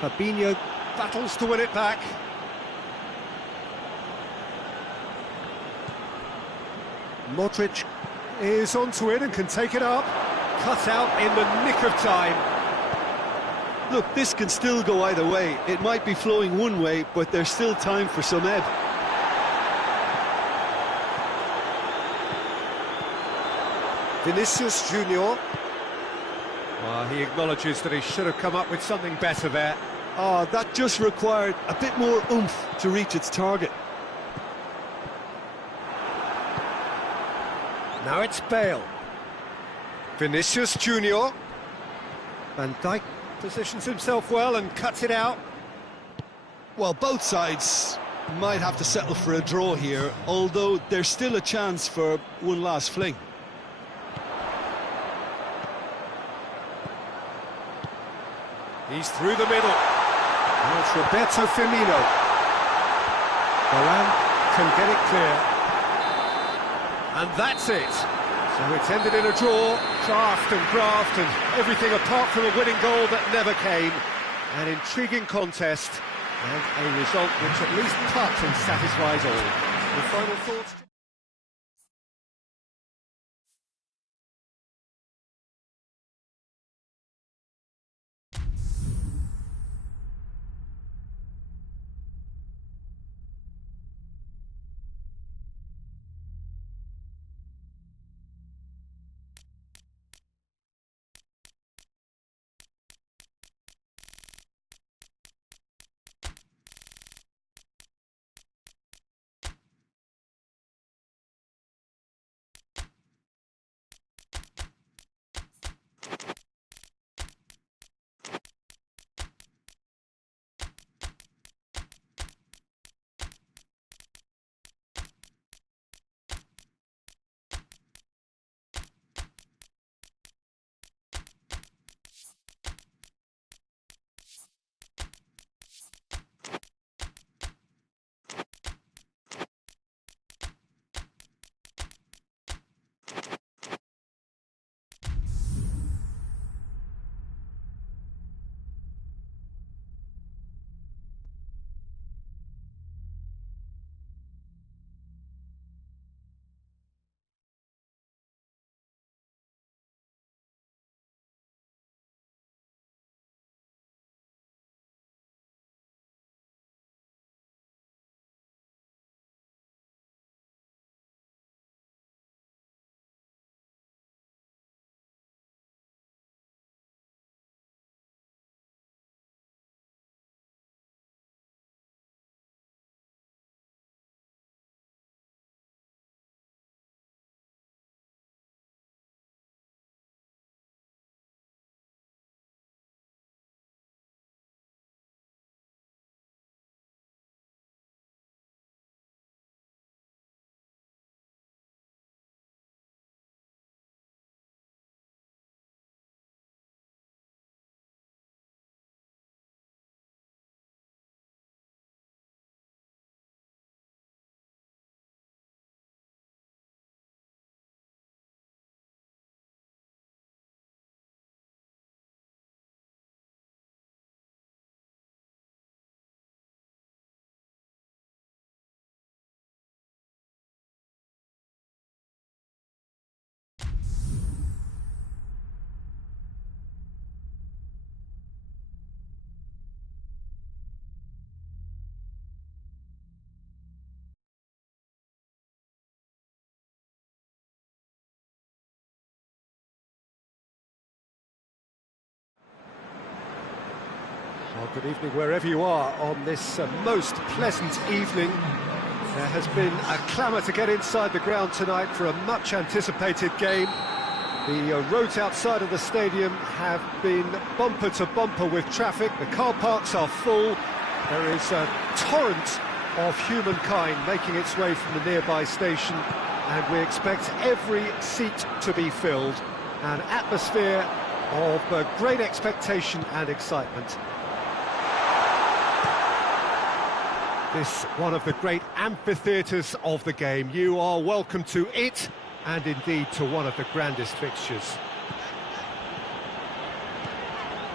Fabinho battles to win it back. Modric is onto it and can take it up. Cut out in the nick of time. Look, this can still go either way. It might be flowing one way, but there's still time for some ebb. Vinicius Junior. Well, he acknowledges that he should have come up with something better there. Oh, that just required a bit more oomph to reach its target. Now it's Bale. Vinicius Junior. Van Dijk positions himself well and cuts it out. Well, both sides might have to settle for a draw here, although there's still a chance for one last fling. He's through the middle. And it's Roberto Firmino. Varane can get it clear. And that's it. So it's ended in a draw, craft and everything apart from a winning goal that never came. An intriguing contest and a result which at least partly satisfies all. The final thoughts? Well, good evening wherever you are on this most pleasant evening. There has been a clamour to get inside the ground tonight for a much-anticipated game. The roads outside of the stadium have been bumper to bumper with traffic. The car parks are full. There is a torrent of humankind making its way from the nearby station, and we expect every seat to be filled. An atmosphere of great expectation and excitement. This one of the great amphitheatres of the game. You are welcome to it and indeed to one of the grandest fixtures.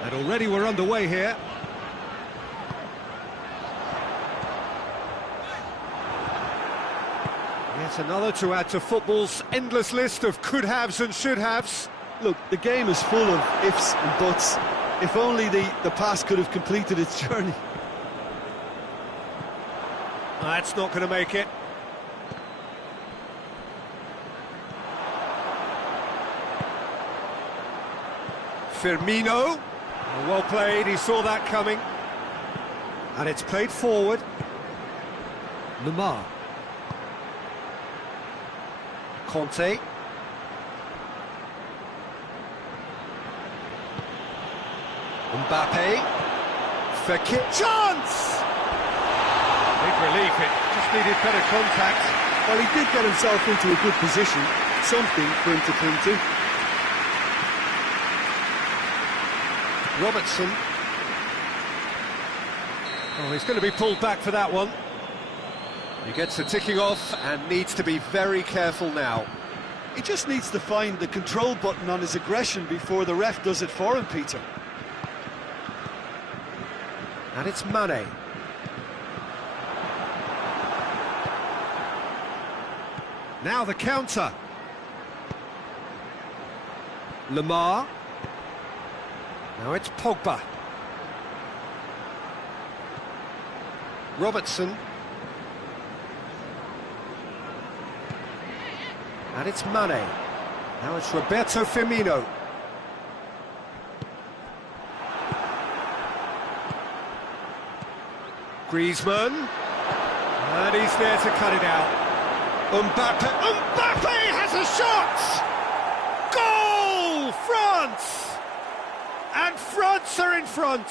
And already we're underway here. Yet another to add to football's endless list of could-haves and should-haves. Look, the game is full of ifs and buts. If only the pass could have completed its journey. That's not going to make it. Firmino. Well played, he saw that coming. And it's played forward. Lamar. Conte. Mbappe. Fekir. Chance! Big relief, it just needed better contact. Well, he did get himself into a good position. Something for him to cling to. Robertson. Oh, he's going to be pulled back for that one. He gets the ticking off and needs to be very careful now. He just needs to find the control button on his aggression before the ref does it for him, Peter. And it's Mane. Now the counter. Lamar. Now it's Pogba. Robertson. And it's Mane. Now it's Roberto Firmino. Griezmann. And he's there to cut it out. Mbappe. Mbappe has a shot! Goal! France! And France are in front.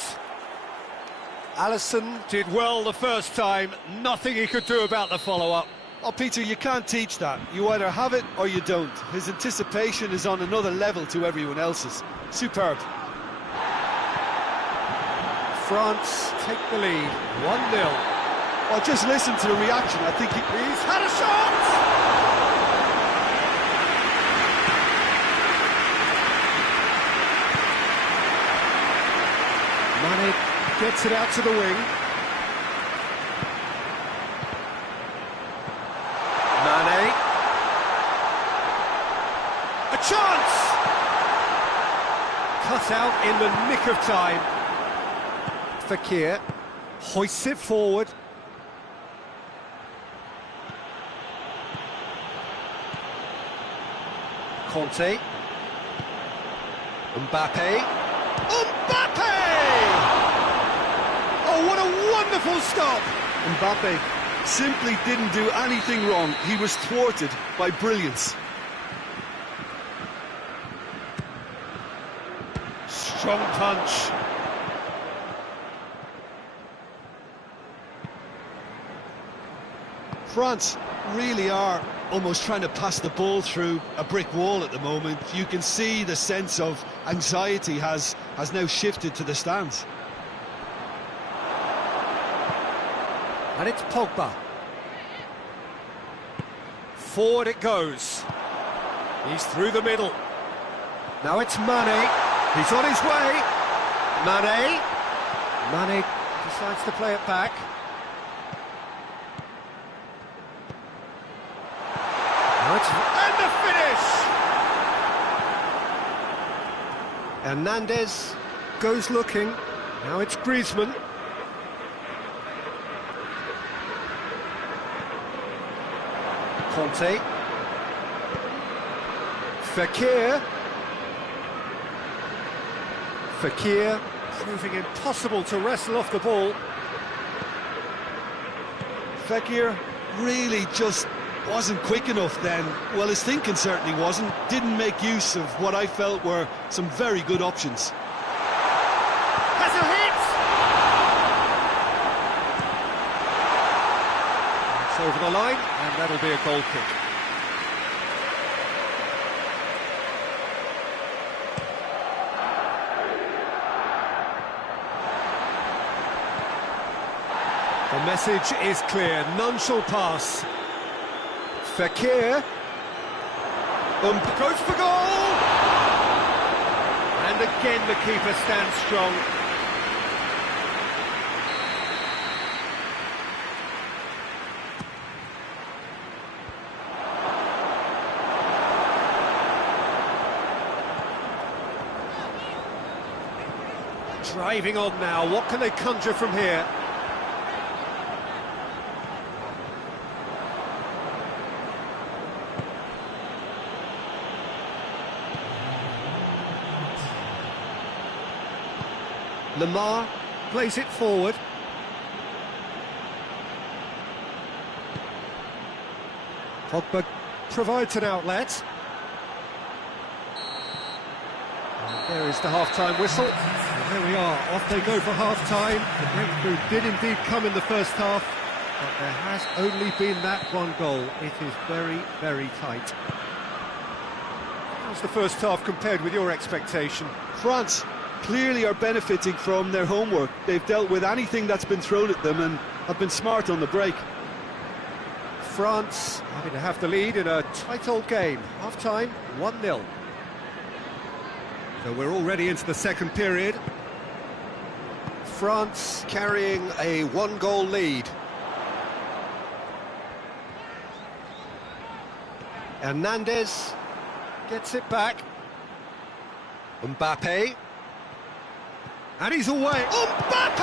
Alisson did well the first time. Nothing he could do about the follow-up. Oh, Peter, you can't teach that. You either have it or you don't. His anticipation is on another level to everyone else's. Superb. France take the lead, 1-0. Oh, just listen to the reaction. I think He's had a shot! Mane gets it out to the wing. Mane. A chance! Cut out in the nick of time. Fekir hoists it forward. Conte. Mbappe. Mbappe! Oh, what a wonderful stop! Mbappe simply didn't do anything wrong. He was thwarted by brilliance. Strong punch. France really are almost trying to pass the ball through a brick wall at the moment. You can see the sense of anxiety has now shifted to the stands. And it's Pogba. Forward it goes. He's through the middle. Now it's Mane. He's on his way. Mane. Mane decides to play it back. Now it's... And the finish! Hernandez goes looking. Now it's Griezmann. Conte. Fekir. Fekir proving impossible to wrestle off the ball. Fekir really just wasn't quick enough then. Well, his thinking certainly wasn't. Didn't make use of what I felt were some very good options. Has a hit! It's over the line, and that'll be a goal kick. The message is clear, none shall pass. Fekir. Goes for goal! And again the keeper stands strong. Driving on now, what can they conjure from here? Lamar plays it forward. Pogba provides an outlet. And there is the half-time whistle. And there we are, off they go for half-time. The breakthrough did indeed come in the first half, but there has only been that one goal. It is very, very tight. How's the first half compared with your expectation? France clearly are benefiting from their homework. They've dealt with anything that's been thrown at them and have been smart on the break. France having to have the lead in a tight old game. Half-time, 1-0. So we're already into the second period. France carrying a one-goal lead. Hernandez gets it back. Mbappe. And he's away. Mbappe!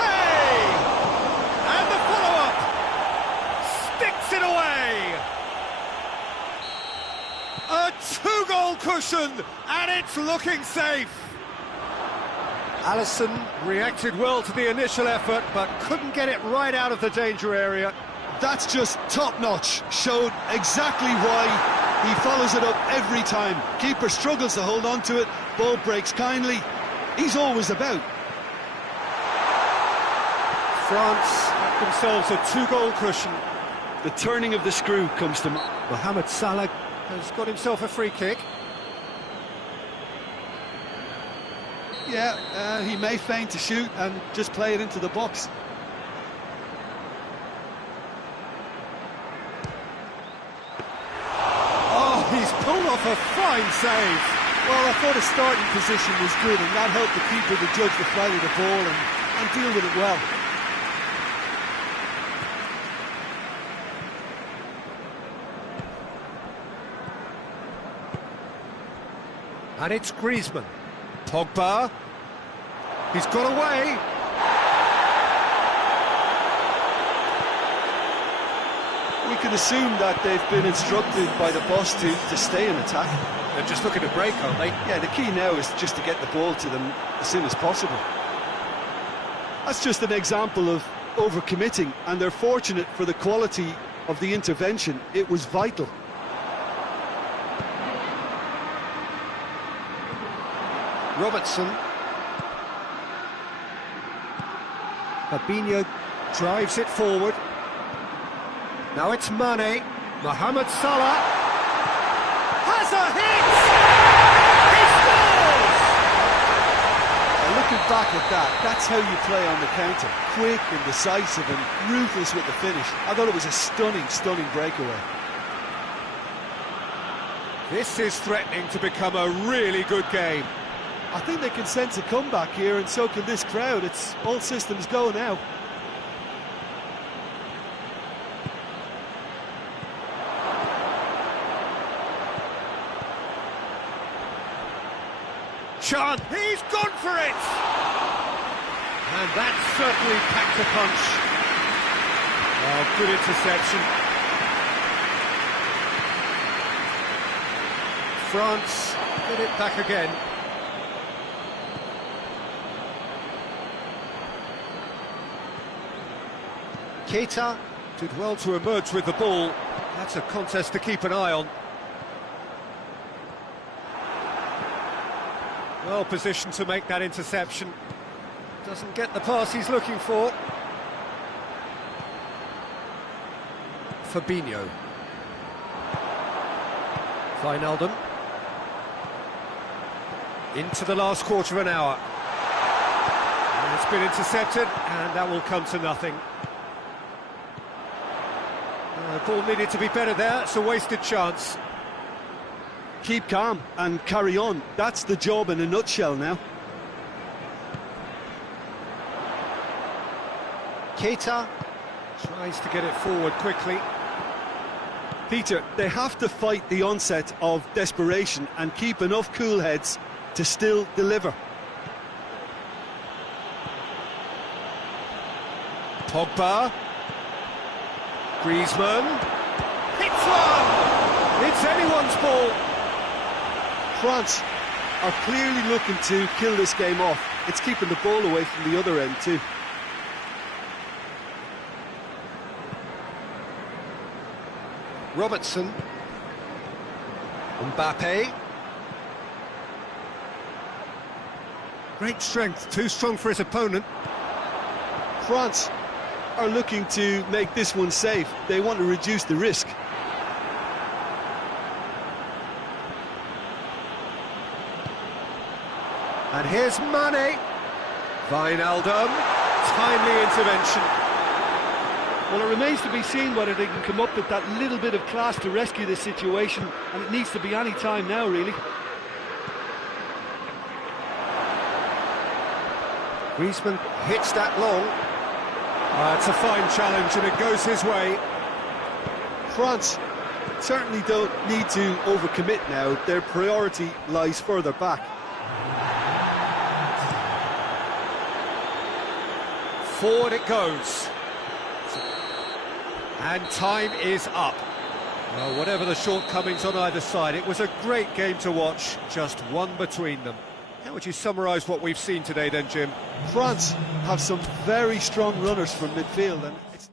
And the follow-up! Sticks it away! A two-goal cushion, and it's looking safe. Alisson reacted well to the initial effort, but couldn't get it right out of the danger area. That's just top-notch. Showed exactly why he follows it up every time. Keeper struggles to hold on to it, ball breaks kindly. He's always about. France have themselves a two-goal cushion. The turning of the screw comes to mind. Mohamed Salah has got himself a free kick. Yeah, he may feign to shoot and just play it into the box. Oh, he's pulled off a fine save. Well, I thought his starting position was good, and that helped the keeper to judge the flight of the ball and deal with it well. And it's Griezmann. Pogba. He's got away. We can assume that they've been instructed by the boss to stay in attack. They're just looking to break, aren't they? Yeah, the key now is just to get the ball to them as soon as possible. That's just an example of overcommitting, and they're fortunate for the quality of the intervention. It was vital. Robertson. Fabinho drives it forward. Now it's Mane. Mohamed Salah has a hit! He scores! Looking back at that, that's how you play on the counter. Quick and decisive and ruthless with the finish. I thought it was a stunning breakaway. This is threatening to become a really good game. I think they can sense a comeback here, and so can this crowd. It's all systems go now. Chan, he's gone for it! And that certainly packed a punch. Oh, good interception. France get it back again. Keita did well to emerge with the ball. That's a contest to keep an eye on. Well positioned to make that interception. Doesn't get the pass he's looking for. Fabinho. Wijnaldum. Into the last quarter of an hour. And it's been intercepted, and that will come to nothing. The ball needed to be better there, it's a wasted chance. keep calm and carry on. That's the job in a nutshell now. Keita tries to get it forward quickly. Peter, they have to fight the onset of desperation and keep enough cool heads to still deliver. Pogba. Griezmann. Hits one! It's anyone's ball. France are clearly looking to kill this game off. It's keeping the ball away from the other end too. Robertson. Mbappe. Great strength, too strong for his opponent. France are looking to make this one safe. They want to reduce the risk. And here's Mane. Wijnaldum. Timely intervention. Well, it remains to be seen whether they can come up with that little bit of class to rescue this situation, and it needs to be any time now, really. Griezmann hits that long. It's a fine challenge and it goes his way. France certainly don't need to overcommit now. Their priority lies further back. Forward it goes. And time is up. Well, whatever the shortcomings on either side, it was a great game to watch, just one between them. How would you summarise what we've seen today then, Jim? France have some very strong runners from midfield, and it's...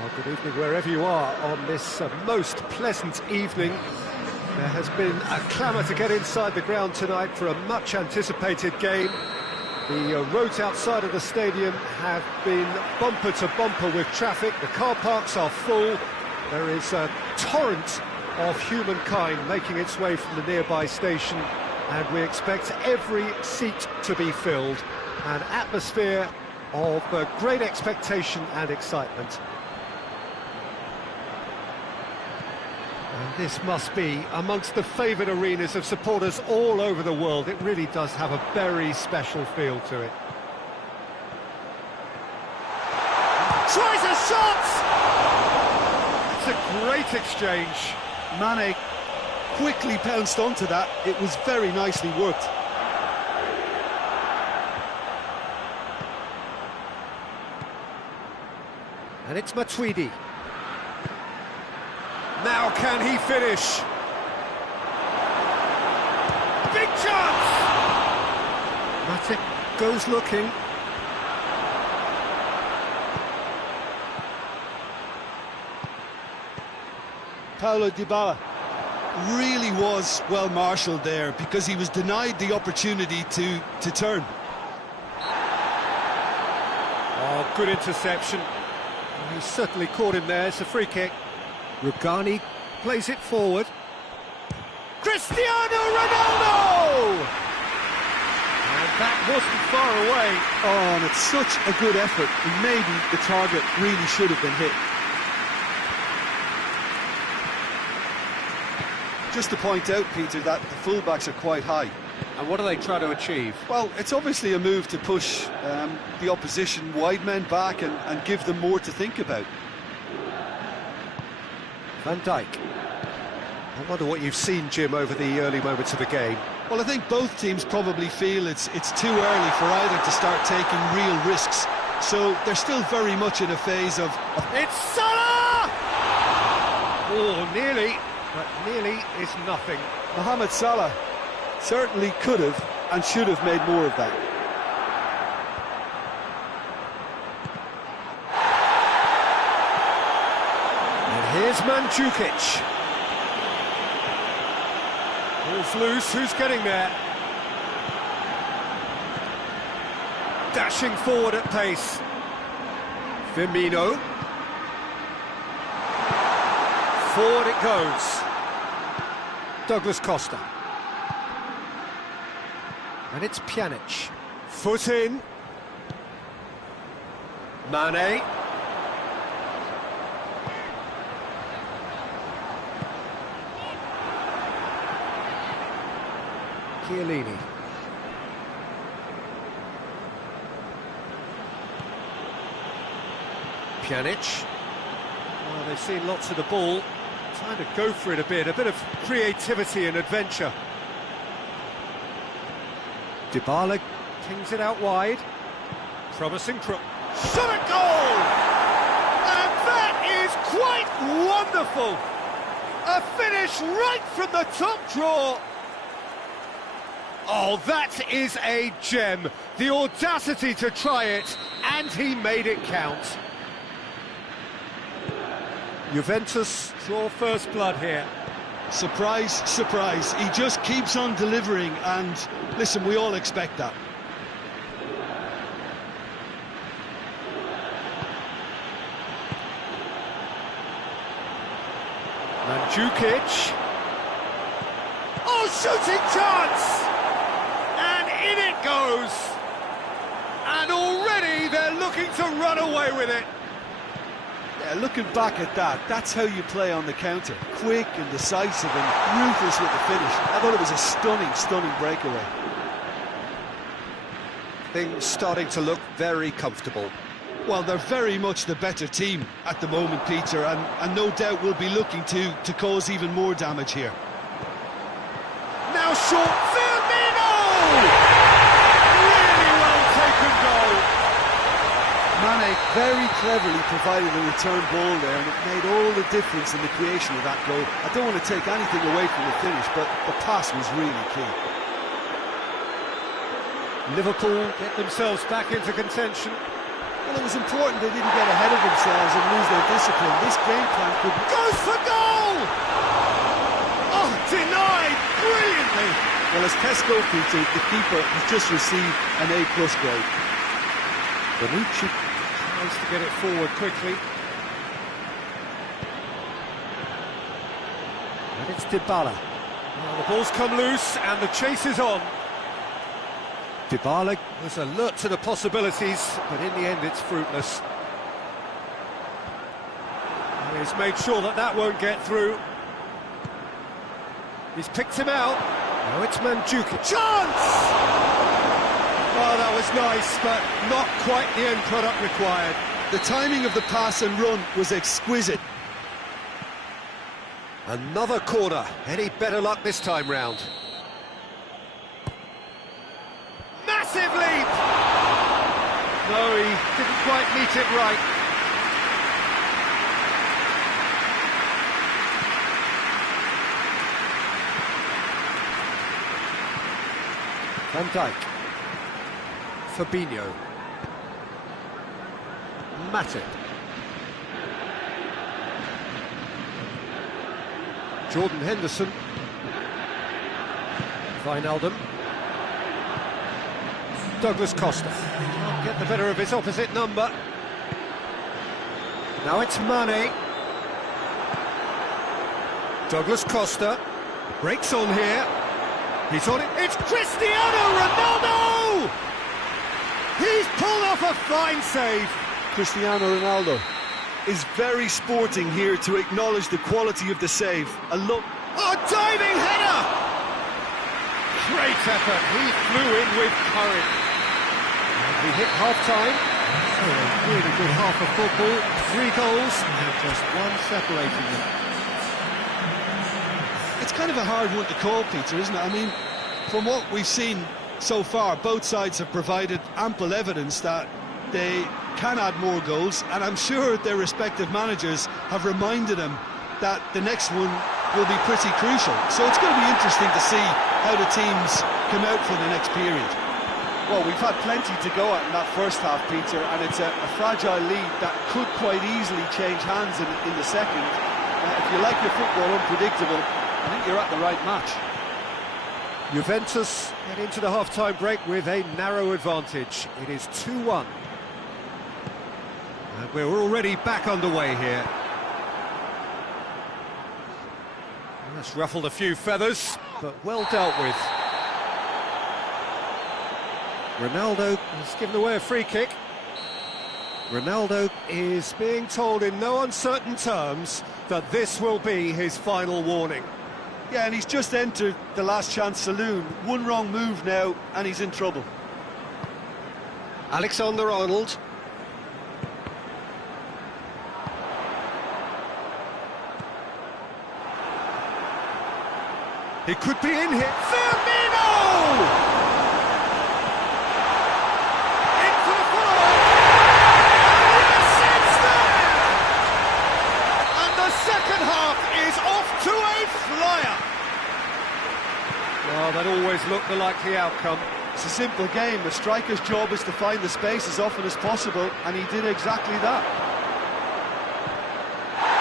Well, good evening wherever you are on this most pleasant evening. There has been a clamour to get inside the ground tonight for a much anticipated game. The roads outside of the stadium have been bumper to bumper with traffic. The car parks are full. There is a torrent of humankind making its way from the nearby station, and we expect every seat to be filled. An atmosphere of great expectation and excitement. And this must be amongst the favoured arenas of supporters all over the world. It really does have a very special feel to it. Tries a shot! It's a great exchange. Mane quickly pounced onto that. It was very nicely worked. And it's Matuidi. Now can he finish? Big chance! Matic goes looking. Paulo Dybala. Really was well marshalled there because he was denied the opportunity to turn. Oh, good interception. He certainly caught him there. It's a free kick. Rugani plays it forward. Cristiano Ronaldo! And that wasn't far away. Oh, and it's such a good effort. And maybe the target really should have been hit. Just to point out, Peter, that the fullbacks are quite high. And what do they try to achieve? Well, it's obviously a move to push the opposition wide men back and give them more to think about. Van Dijk. I wonder what you've seen, Jim, over the early moments of the game. Well, I think both teams probably feel it's too early for either to start taking real risks. So they're still very much in a phase of... It's Salah! Oh, nearly, but nearly is nothing. Mohamed Salah certainly could have and should have made more of that. And here's Mandzukic. Ball's loose, who's getting there? Dashing forward at pace. Firmino. Forward it goes. Douglas Costa. And it's Pjanic. Foot in. Mane. Chiellini. Pjanic. Well, they've seen lots of the ball. Trying to go for it a bit of creativity and adventure. Dybala pings it out wide. Promising crook. Shot at goal! And that is quite wonderful! A finish right from the top draw. Oh, that is a gem. The audacity to try it, and he made it count. Juventus draw first blood here. Surprise, surprise. He just keeps on delivering, and listen, we all expect that. Mandzukic. Oh, shooting chance! And in it goes! And already they're looking to run away with it. Yeah, looking back at that, that's how you play on the counter. Quick and decisive and ruthless with the finish. I thought it was a stunning, stunning breakaway. Things starting to look very comfortable. Well, they're very much the better team at the moment, Peter, and no doubt will be looking to cause even more damage here. Now short, Firmino! Really well taken goal. Mane very cleverly provided a return ball there, and it made all the difference in the creation of that goal. I don't want to take anything away from the finish, but the pass was really key. Liverpool get themselves back into contention. Well, it was important they didn't get ahead of themselves and lose their discipline. This game plan could... Goes for goal! Oh, denied brilliantly! Well, as test goalkeeper, the keeper has just received an A+ grade. Bonucci tries to get it forward quickly. And it's Dybala. Well, the ball's come loose and the chase is on. Dybala was alert to the possibilities, but in the end it's fruitless. He's made sure that that won't get through. He's picked him out. Now it's Mandzukic. Chance! Oh, that was nice, but not quite the end product required. The timing of the pass and run was exquisite. Another corner. Any better luck this time round? Massive leap! No, he didn't quite meet it right. Van Dijk. Fabinho. Matip. Jordan Henderson. Wijnaldum. Douglas Costa. Can't get the better of his opposite number. Now it's Mane. Douglas Costa. Breaks on here. He's on it. It's Cristiano Ronaldo! He's pulled off a fine save. Cristiano Ronaldo is very sporting here to acknowledge the quality of the save. A look. Oh, diving header! Great effort. He flew in with courage. And we hit half-time. So a really good half of football. 3 goals and just one separating them. It's kind of a hard one to call, Peter, isn't it? I mean, from what we've seen so far, both sides have provided ample evidence that they can add more goals, and I'm sure their respective managers have reminded them that the next one will be pretty crucial. So it's going to be interesting to see how the teams come out for the next period. Well, we've had plenty to go at in that first half, Peter, and it's a fragile lead that could quite easily change hands in the second. If you like your football unpredictable, I think you're at the right match. Juventus get into the half-time break with a narrow advantage. It is 2-1. And we're already back underway here. That's ruffled a few feathers, but well dealt with. Ronaldo has given away a free kick. Ronaldo is being told in no uncertain terms that this will be his final warning. Yeah, and he's just entered the last chance saloon. One wrong move now, and he's in trouble. Alexander-Arnold. He could be in here. Firmino! Into the forward. Yes, it's there! And the second half is off to a flyer. Well, that always looked the likely outcome. It's a simple game. The striker's job is to find the space as often as possible, and he did exactly that.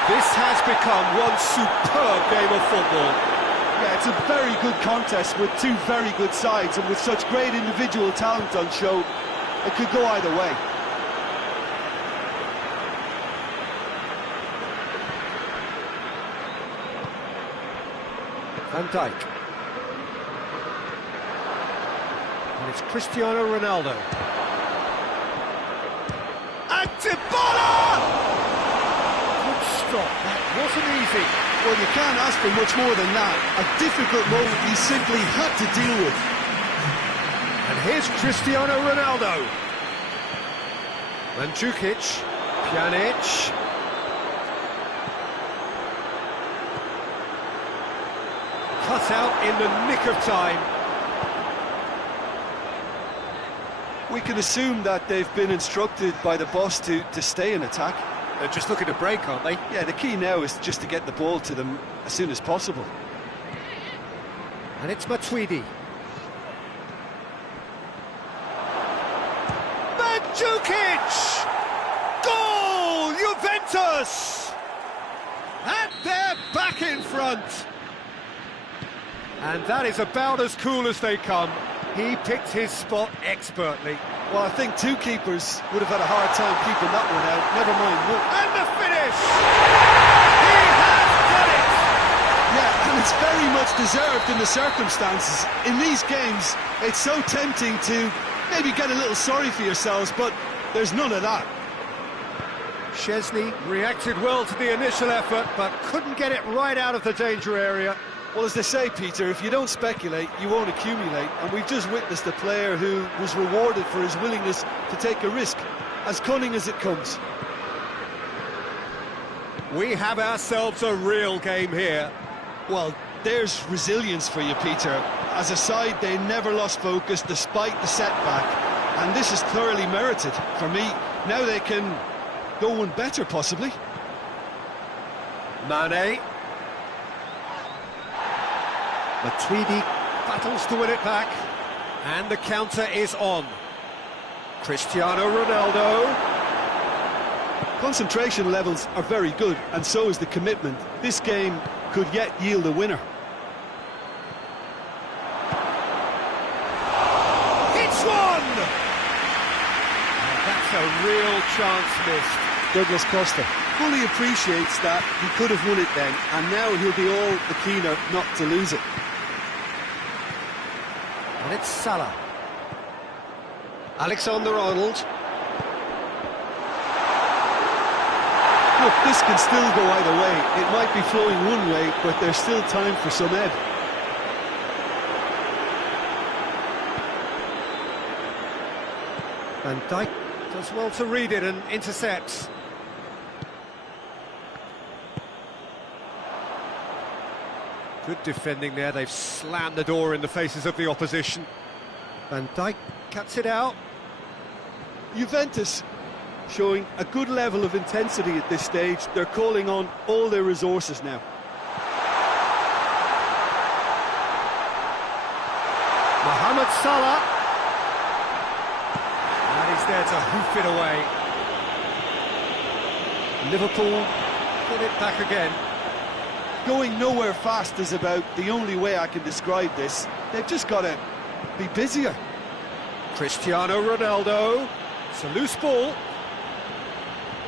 This has become one superb game of football. Yeah, it's a very good contest with two very good sides, and with such great individual talent on show, it could go either way. Van Dijk. And it's Cristiano Ronaldo. And Dybala! Good stop, that wasn't easy. Well, you can't ask for much more than that. A difficult moment he simply had to deal with. And here's Cristiano Ronaldo. Mandzukic, Pjanic. Cut out in the nick of time. We can assume that they've been instructed by the boss to stay in attack. They're just looking to break, aren't they? Yeah, the key now is just to get the ball to them as soon as possible. And it's Matuidi. Mandzukic! Goal! Juventus! And they're back in front. And that is about as cool as they come. He picked his spot expertly. Well, I think two keepers would have had a hard time keeping that one out, never mind one. And the finish! He has done it! Yeah, and it's very much deserved in the circumstances. In these games, it's so tempting to maybe get a little sorry for yourselves, but there's none of that. Szczesny reacted well to the initial effort, but couldn't get it right out of the danger area. Well, as they say, Peter, if you don't speculate, you won't accumulate. And we've just witnessed a player who was rewarded for his willingness to take a risk, as cunning as it comes. We have ourselves a real game here. Well, there's resilience for you, Peter. As a side, they never lost focus despite the setback. And this is thoroughly merited for me. Now they can go one better, possibly. Mane. Matuidi battles to win it back, and the counter is on. Cristiano Ronaldo. Concentration levels are very good, and so is the commitment. This game could yet yield a winner. It's one! That's a real chance missed. Douglas Costa Fully appreciates that he could have won it then, and now he'll be all the keener not to lose it. And it's Salah. Alexander-Arnold. Look, this can still go either way. It might be flowing one way, but there's still time for some ebb. Van Dijk does well to read it and intercepts. Good defending there, they've slammed the door in the faces of the opposition. Van Dijk cuts it out. Juventus showing a good level of intensity at this stage. They're calling on all their resources now. Mohamed Salah. And he's there to hoof it away. Liverpool get it back again. Going nowhere fast is about the only way I can describe this. They've just got to be busier. Cristiano Ronaldo. It's a loose ball.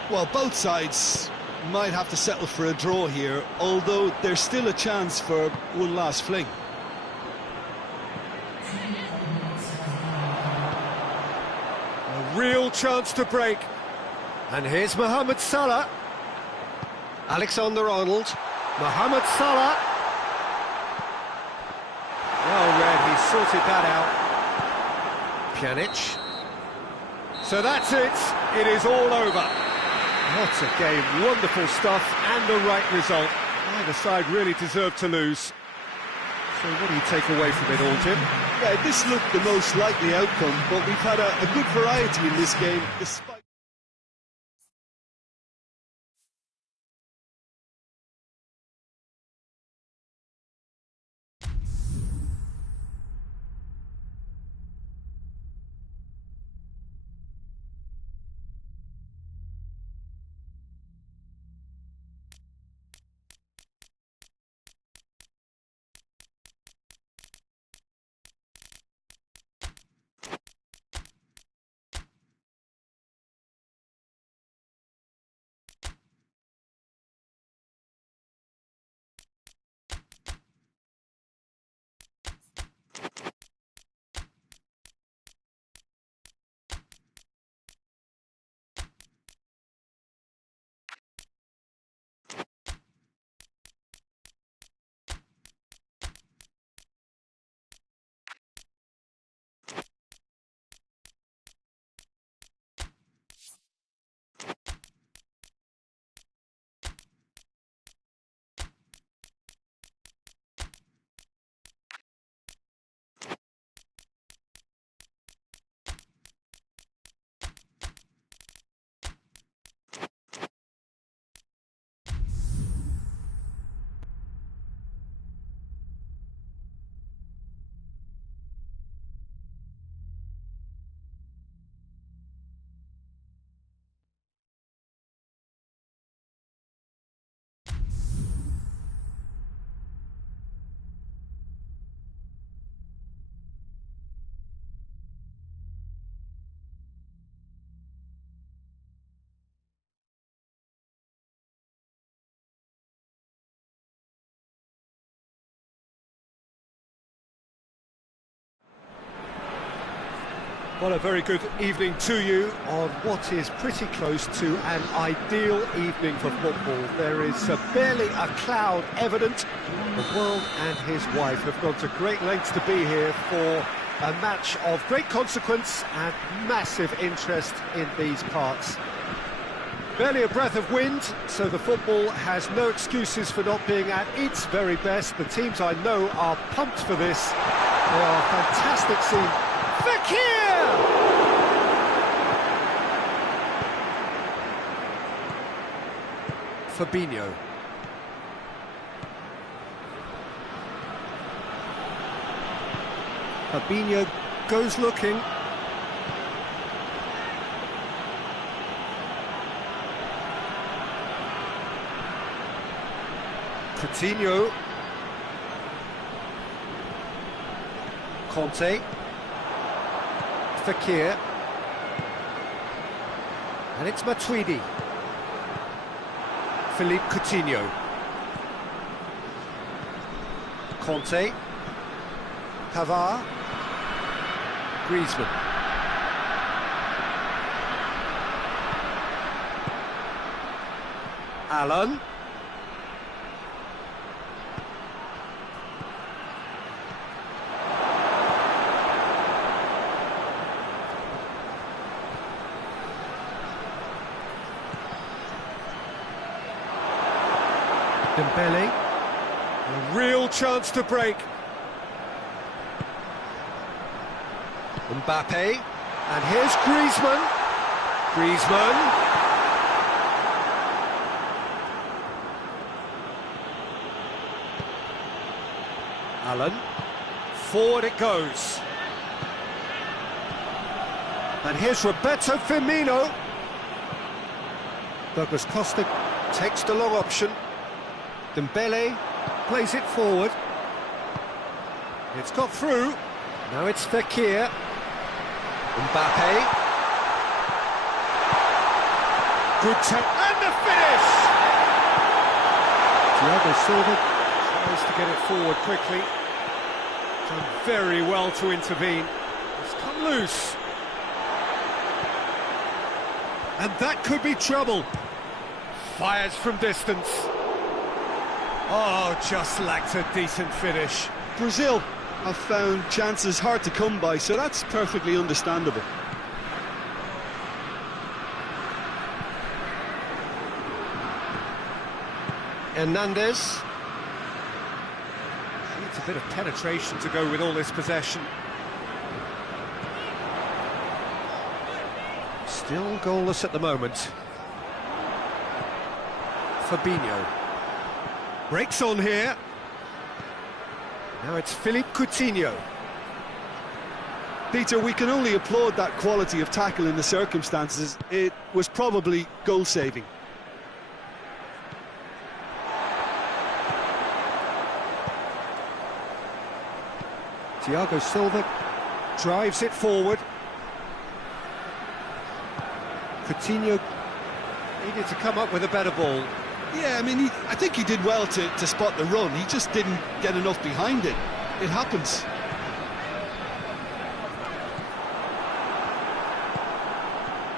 Well, both sides might have to settle for a draw here, although there's still a chance for one last fling. A real chance to break. And here's Mohamed Salah. Alexander-Arnold. Mohamed Salah. Well read, he sorted that out. Pjanic. So that's it. It is all over. What a game, wonderful stuff and the right result. Neither side really deserved to lose. So what do you take away from it all, Jim? Yeah, this looked the most likely outcome, but we've had a good variety in this game, despite... Well, a very good evening to you on what is pretty close to an ideal evening for football. There is barely a cloud evident. The world and his wife have gone to great lengths to be here for a match of great consequence and massive interest in these parts. Barely a breath of wind, so the football has no excuses for not being at its very best. The teams I know are pumped for this. They are a fantastic scene. Fekir! Fabinho. Fabinho goes looking. Coutinho. Conte. Fekir. And it's Matuidi. Philippe Coutinho. Conte. Pavard. Griezmann. Allen. Dembele, a real chance to break. Mbappe, and here's Griezmann. Griezmann. Allen, forward it goes. And here's Roberto Firmino. Douglas Costa takes the long option. Dembele plays it forward. It's got through. Now it's Fekir. Mbappe. Good take. And the finish! Thiago Silva tries to get it forward quickly. Done very well to intervene. It's come loose. And that could be trouble. Fires from distance. Oh, just lacked a decent finish. Brazil have found chances hard to come by, so that's perfectly understandable. Hernandez. Needs a bit of penetration to go with all this possession. Still goalless at the moment. Fabinho. Breaks on here. Now it's Philippe Coutinho. Peter, we can only applaud that quality of tackle in the circumstances. It was probably goal-saving. Thiago Silva drives it forward. Coutinho needed to come up with a better ball. Yeah, I mean, I think he did well to spot the run. He just didn't get enough behind it. It happens.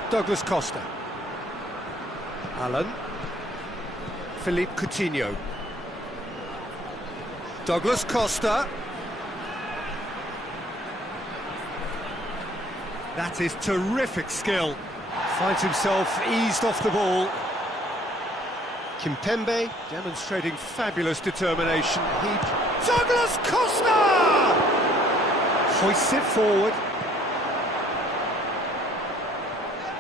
Douglas Costa. Allen. Philippe Coutinho. Douglas Costa. That is terrific skill. Finds himself eased off the ball. Kimpembe demonstrating fabulous determination. Douglas Costa! Hoists it forward.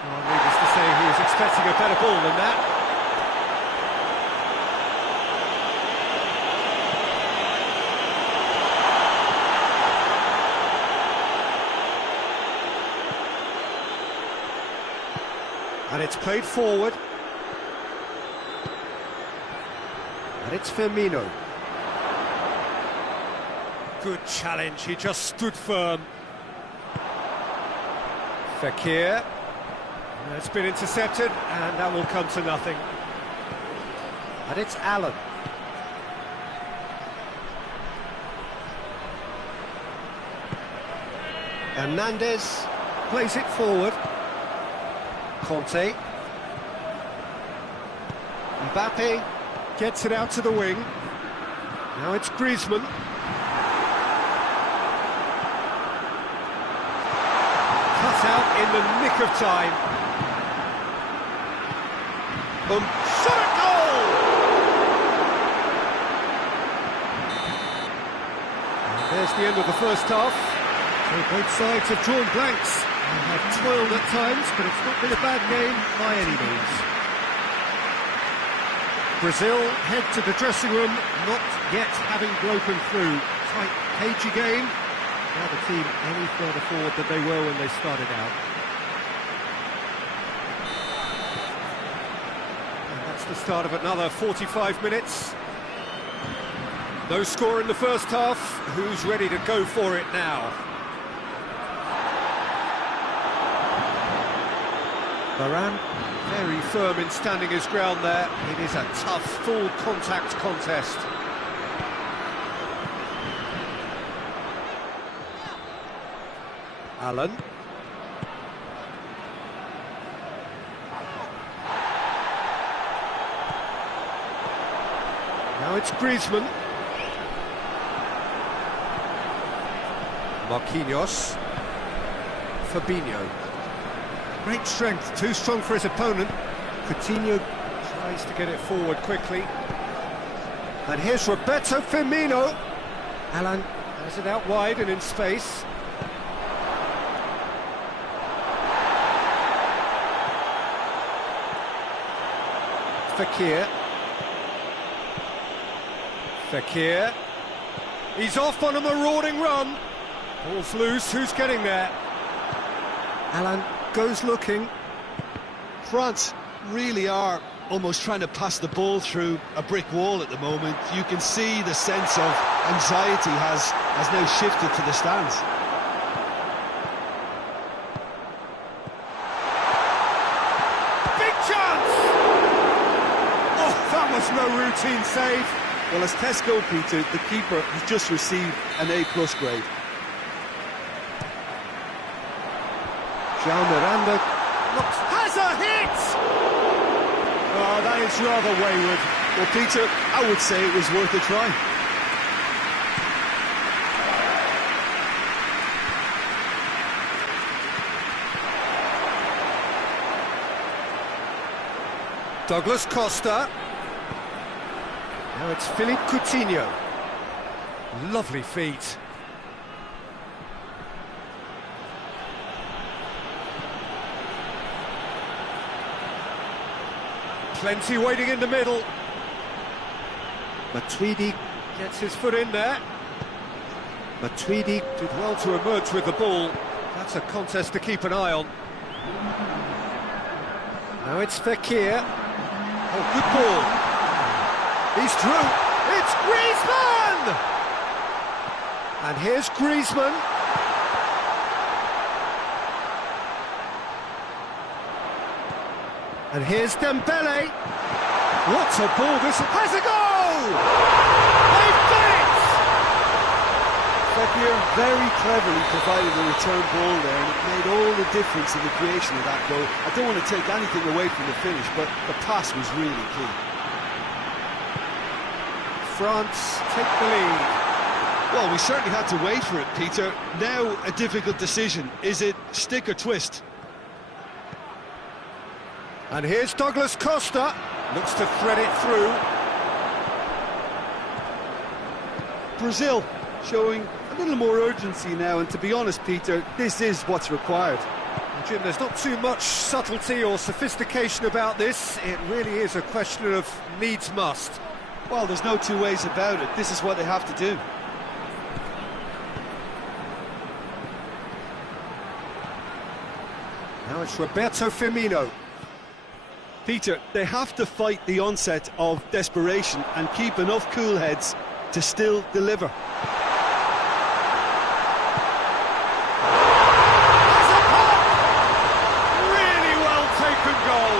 Oh, needless to say, he was expecting a better ball than that. And it's played forward. And it's Firmino. Good challenge, he just stood firm. Fekir. It's been intercepted, and that will come to nothing. And it's Allen. Hernandez plays it forward. Conte. Mbappe gets it out to the wing. Now it's Griezmann. Cut out in the nick of time. Shot at goal! And there's the end of the first half. So both sides have drawn blanks. They have toiled at times, but it's not been a bad game by any means. Brazil head to the dressing room, not yet having broken through. Tight, cagey game. Now the team any further forward than they were when they started out. And that's the start of another 45 minutes. No score in the first half. Who's ready to go for it now? Varane, very firm in standing his ground there. It is a tough, full contact contest. Allen. Now it's Griezmann. Marquinhos. Fabinho. Great strength, too strong for his opponent. Coutinho tries to get it forward quickly. And here's Roberto Firmino. Alan has it out wide and in space. Fekir. He's off on a marauding run. Ball's loose, who's getting there? Alan goes looking. France really are almost trying to pass the ball through a brick wall at the moment. You can see the sense of anxiety has now shifted to the stands. Big chance! Oh, that was no routine save. Well, as tests go, Peter, the keeper has just received an A+ grade. João Miranda has a hit! Oh, that is rather wayward. Well, Peter, I would say it was worth a try. Douglas Costa. Now it's Philippe Coutinho. Lovely feet. Plenty waiting in the middle. Matuidi gets his foot in there. Matuidi did well to emerge with the ball. That's a contest to keep an eye on. Now it's Fekir. Oh, good ball. He's through. It's Griezmann! And here's Griezmann. And here's Dembele. What a ball this has a goal! They've done it! Fekir very cleverly provided a return ball there, and it made all the difference in the creation of that goal. I don't want to take anything away from the finish, but the pass was really key. France take the lead. Well, we certainly had to wait for it, Peter. Now a difficult decision. Is it stick or twist? And here's Douglas Costa. Looks to thread it through. Brazil showing a little more urgency now, and to be honest, Peter, this is what's required. Jim, there's not too much subtlety or sophistication about this. It really is a question of needs must. Well, there's no two ways about it. This is what they have to do. Now it's Roberto Firmino. Peter, they have to fight the onset of desperation and keep enough cool heads to still deliver. That's a pop! Really well taken goal.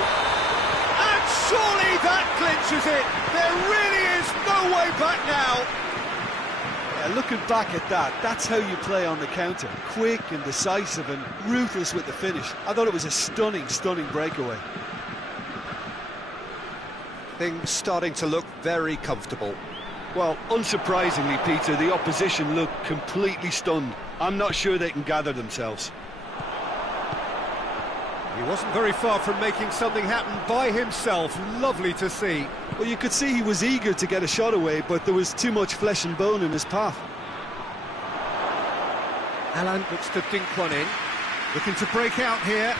And surely that clinches it. There really is no way back now. Yeah, looking back at that, that's how you play on the counter. Quick and decisive and ruthless with the finish. I thought it was a stunning, stunning breakaway. Things starting to look very comfortable. Well, unsurprisingly, Peter, the opposition look completely stunned. I'm not sure they can gather themselves. He wasn't very far from making something happen by himself. Lovely to see. Well, you could see he was eager to get a shot away, but there was too much flesh and bone in his path. Alan looks to dink one in. Looking to break out here.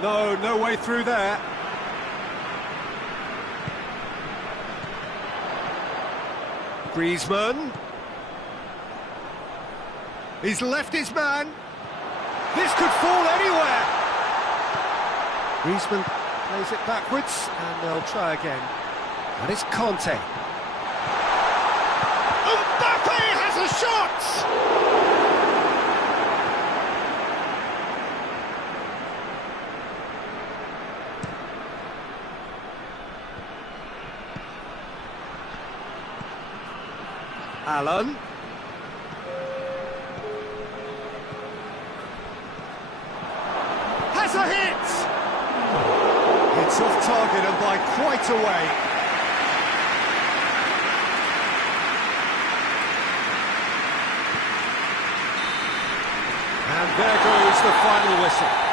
No way through there. Griezmann. He's left his man. This could fall anywhere. Griezmann Plays it backwards, and they'll try again. And it's Conte. Mbappe has a shot! Allen. Has a hit! It's off target and by quite a way. And there goes the final whistle.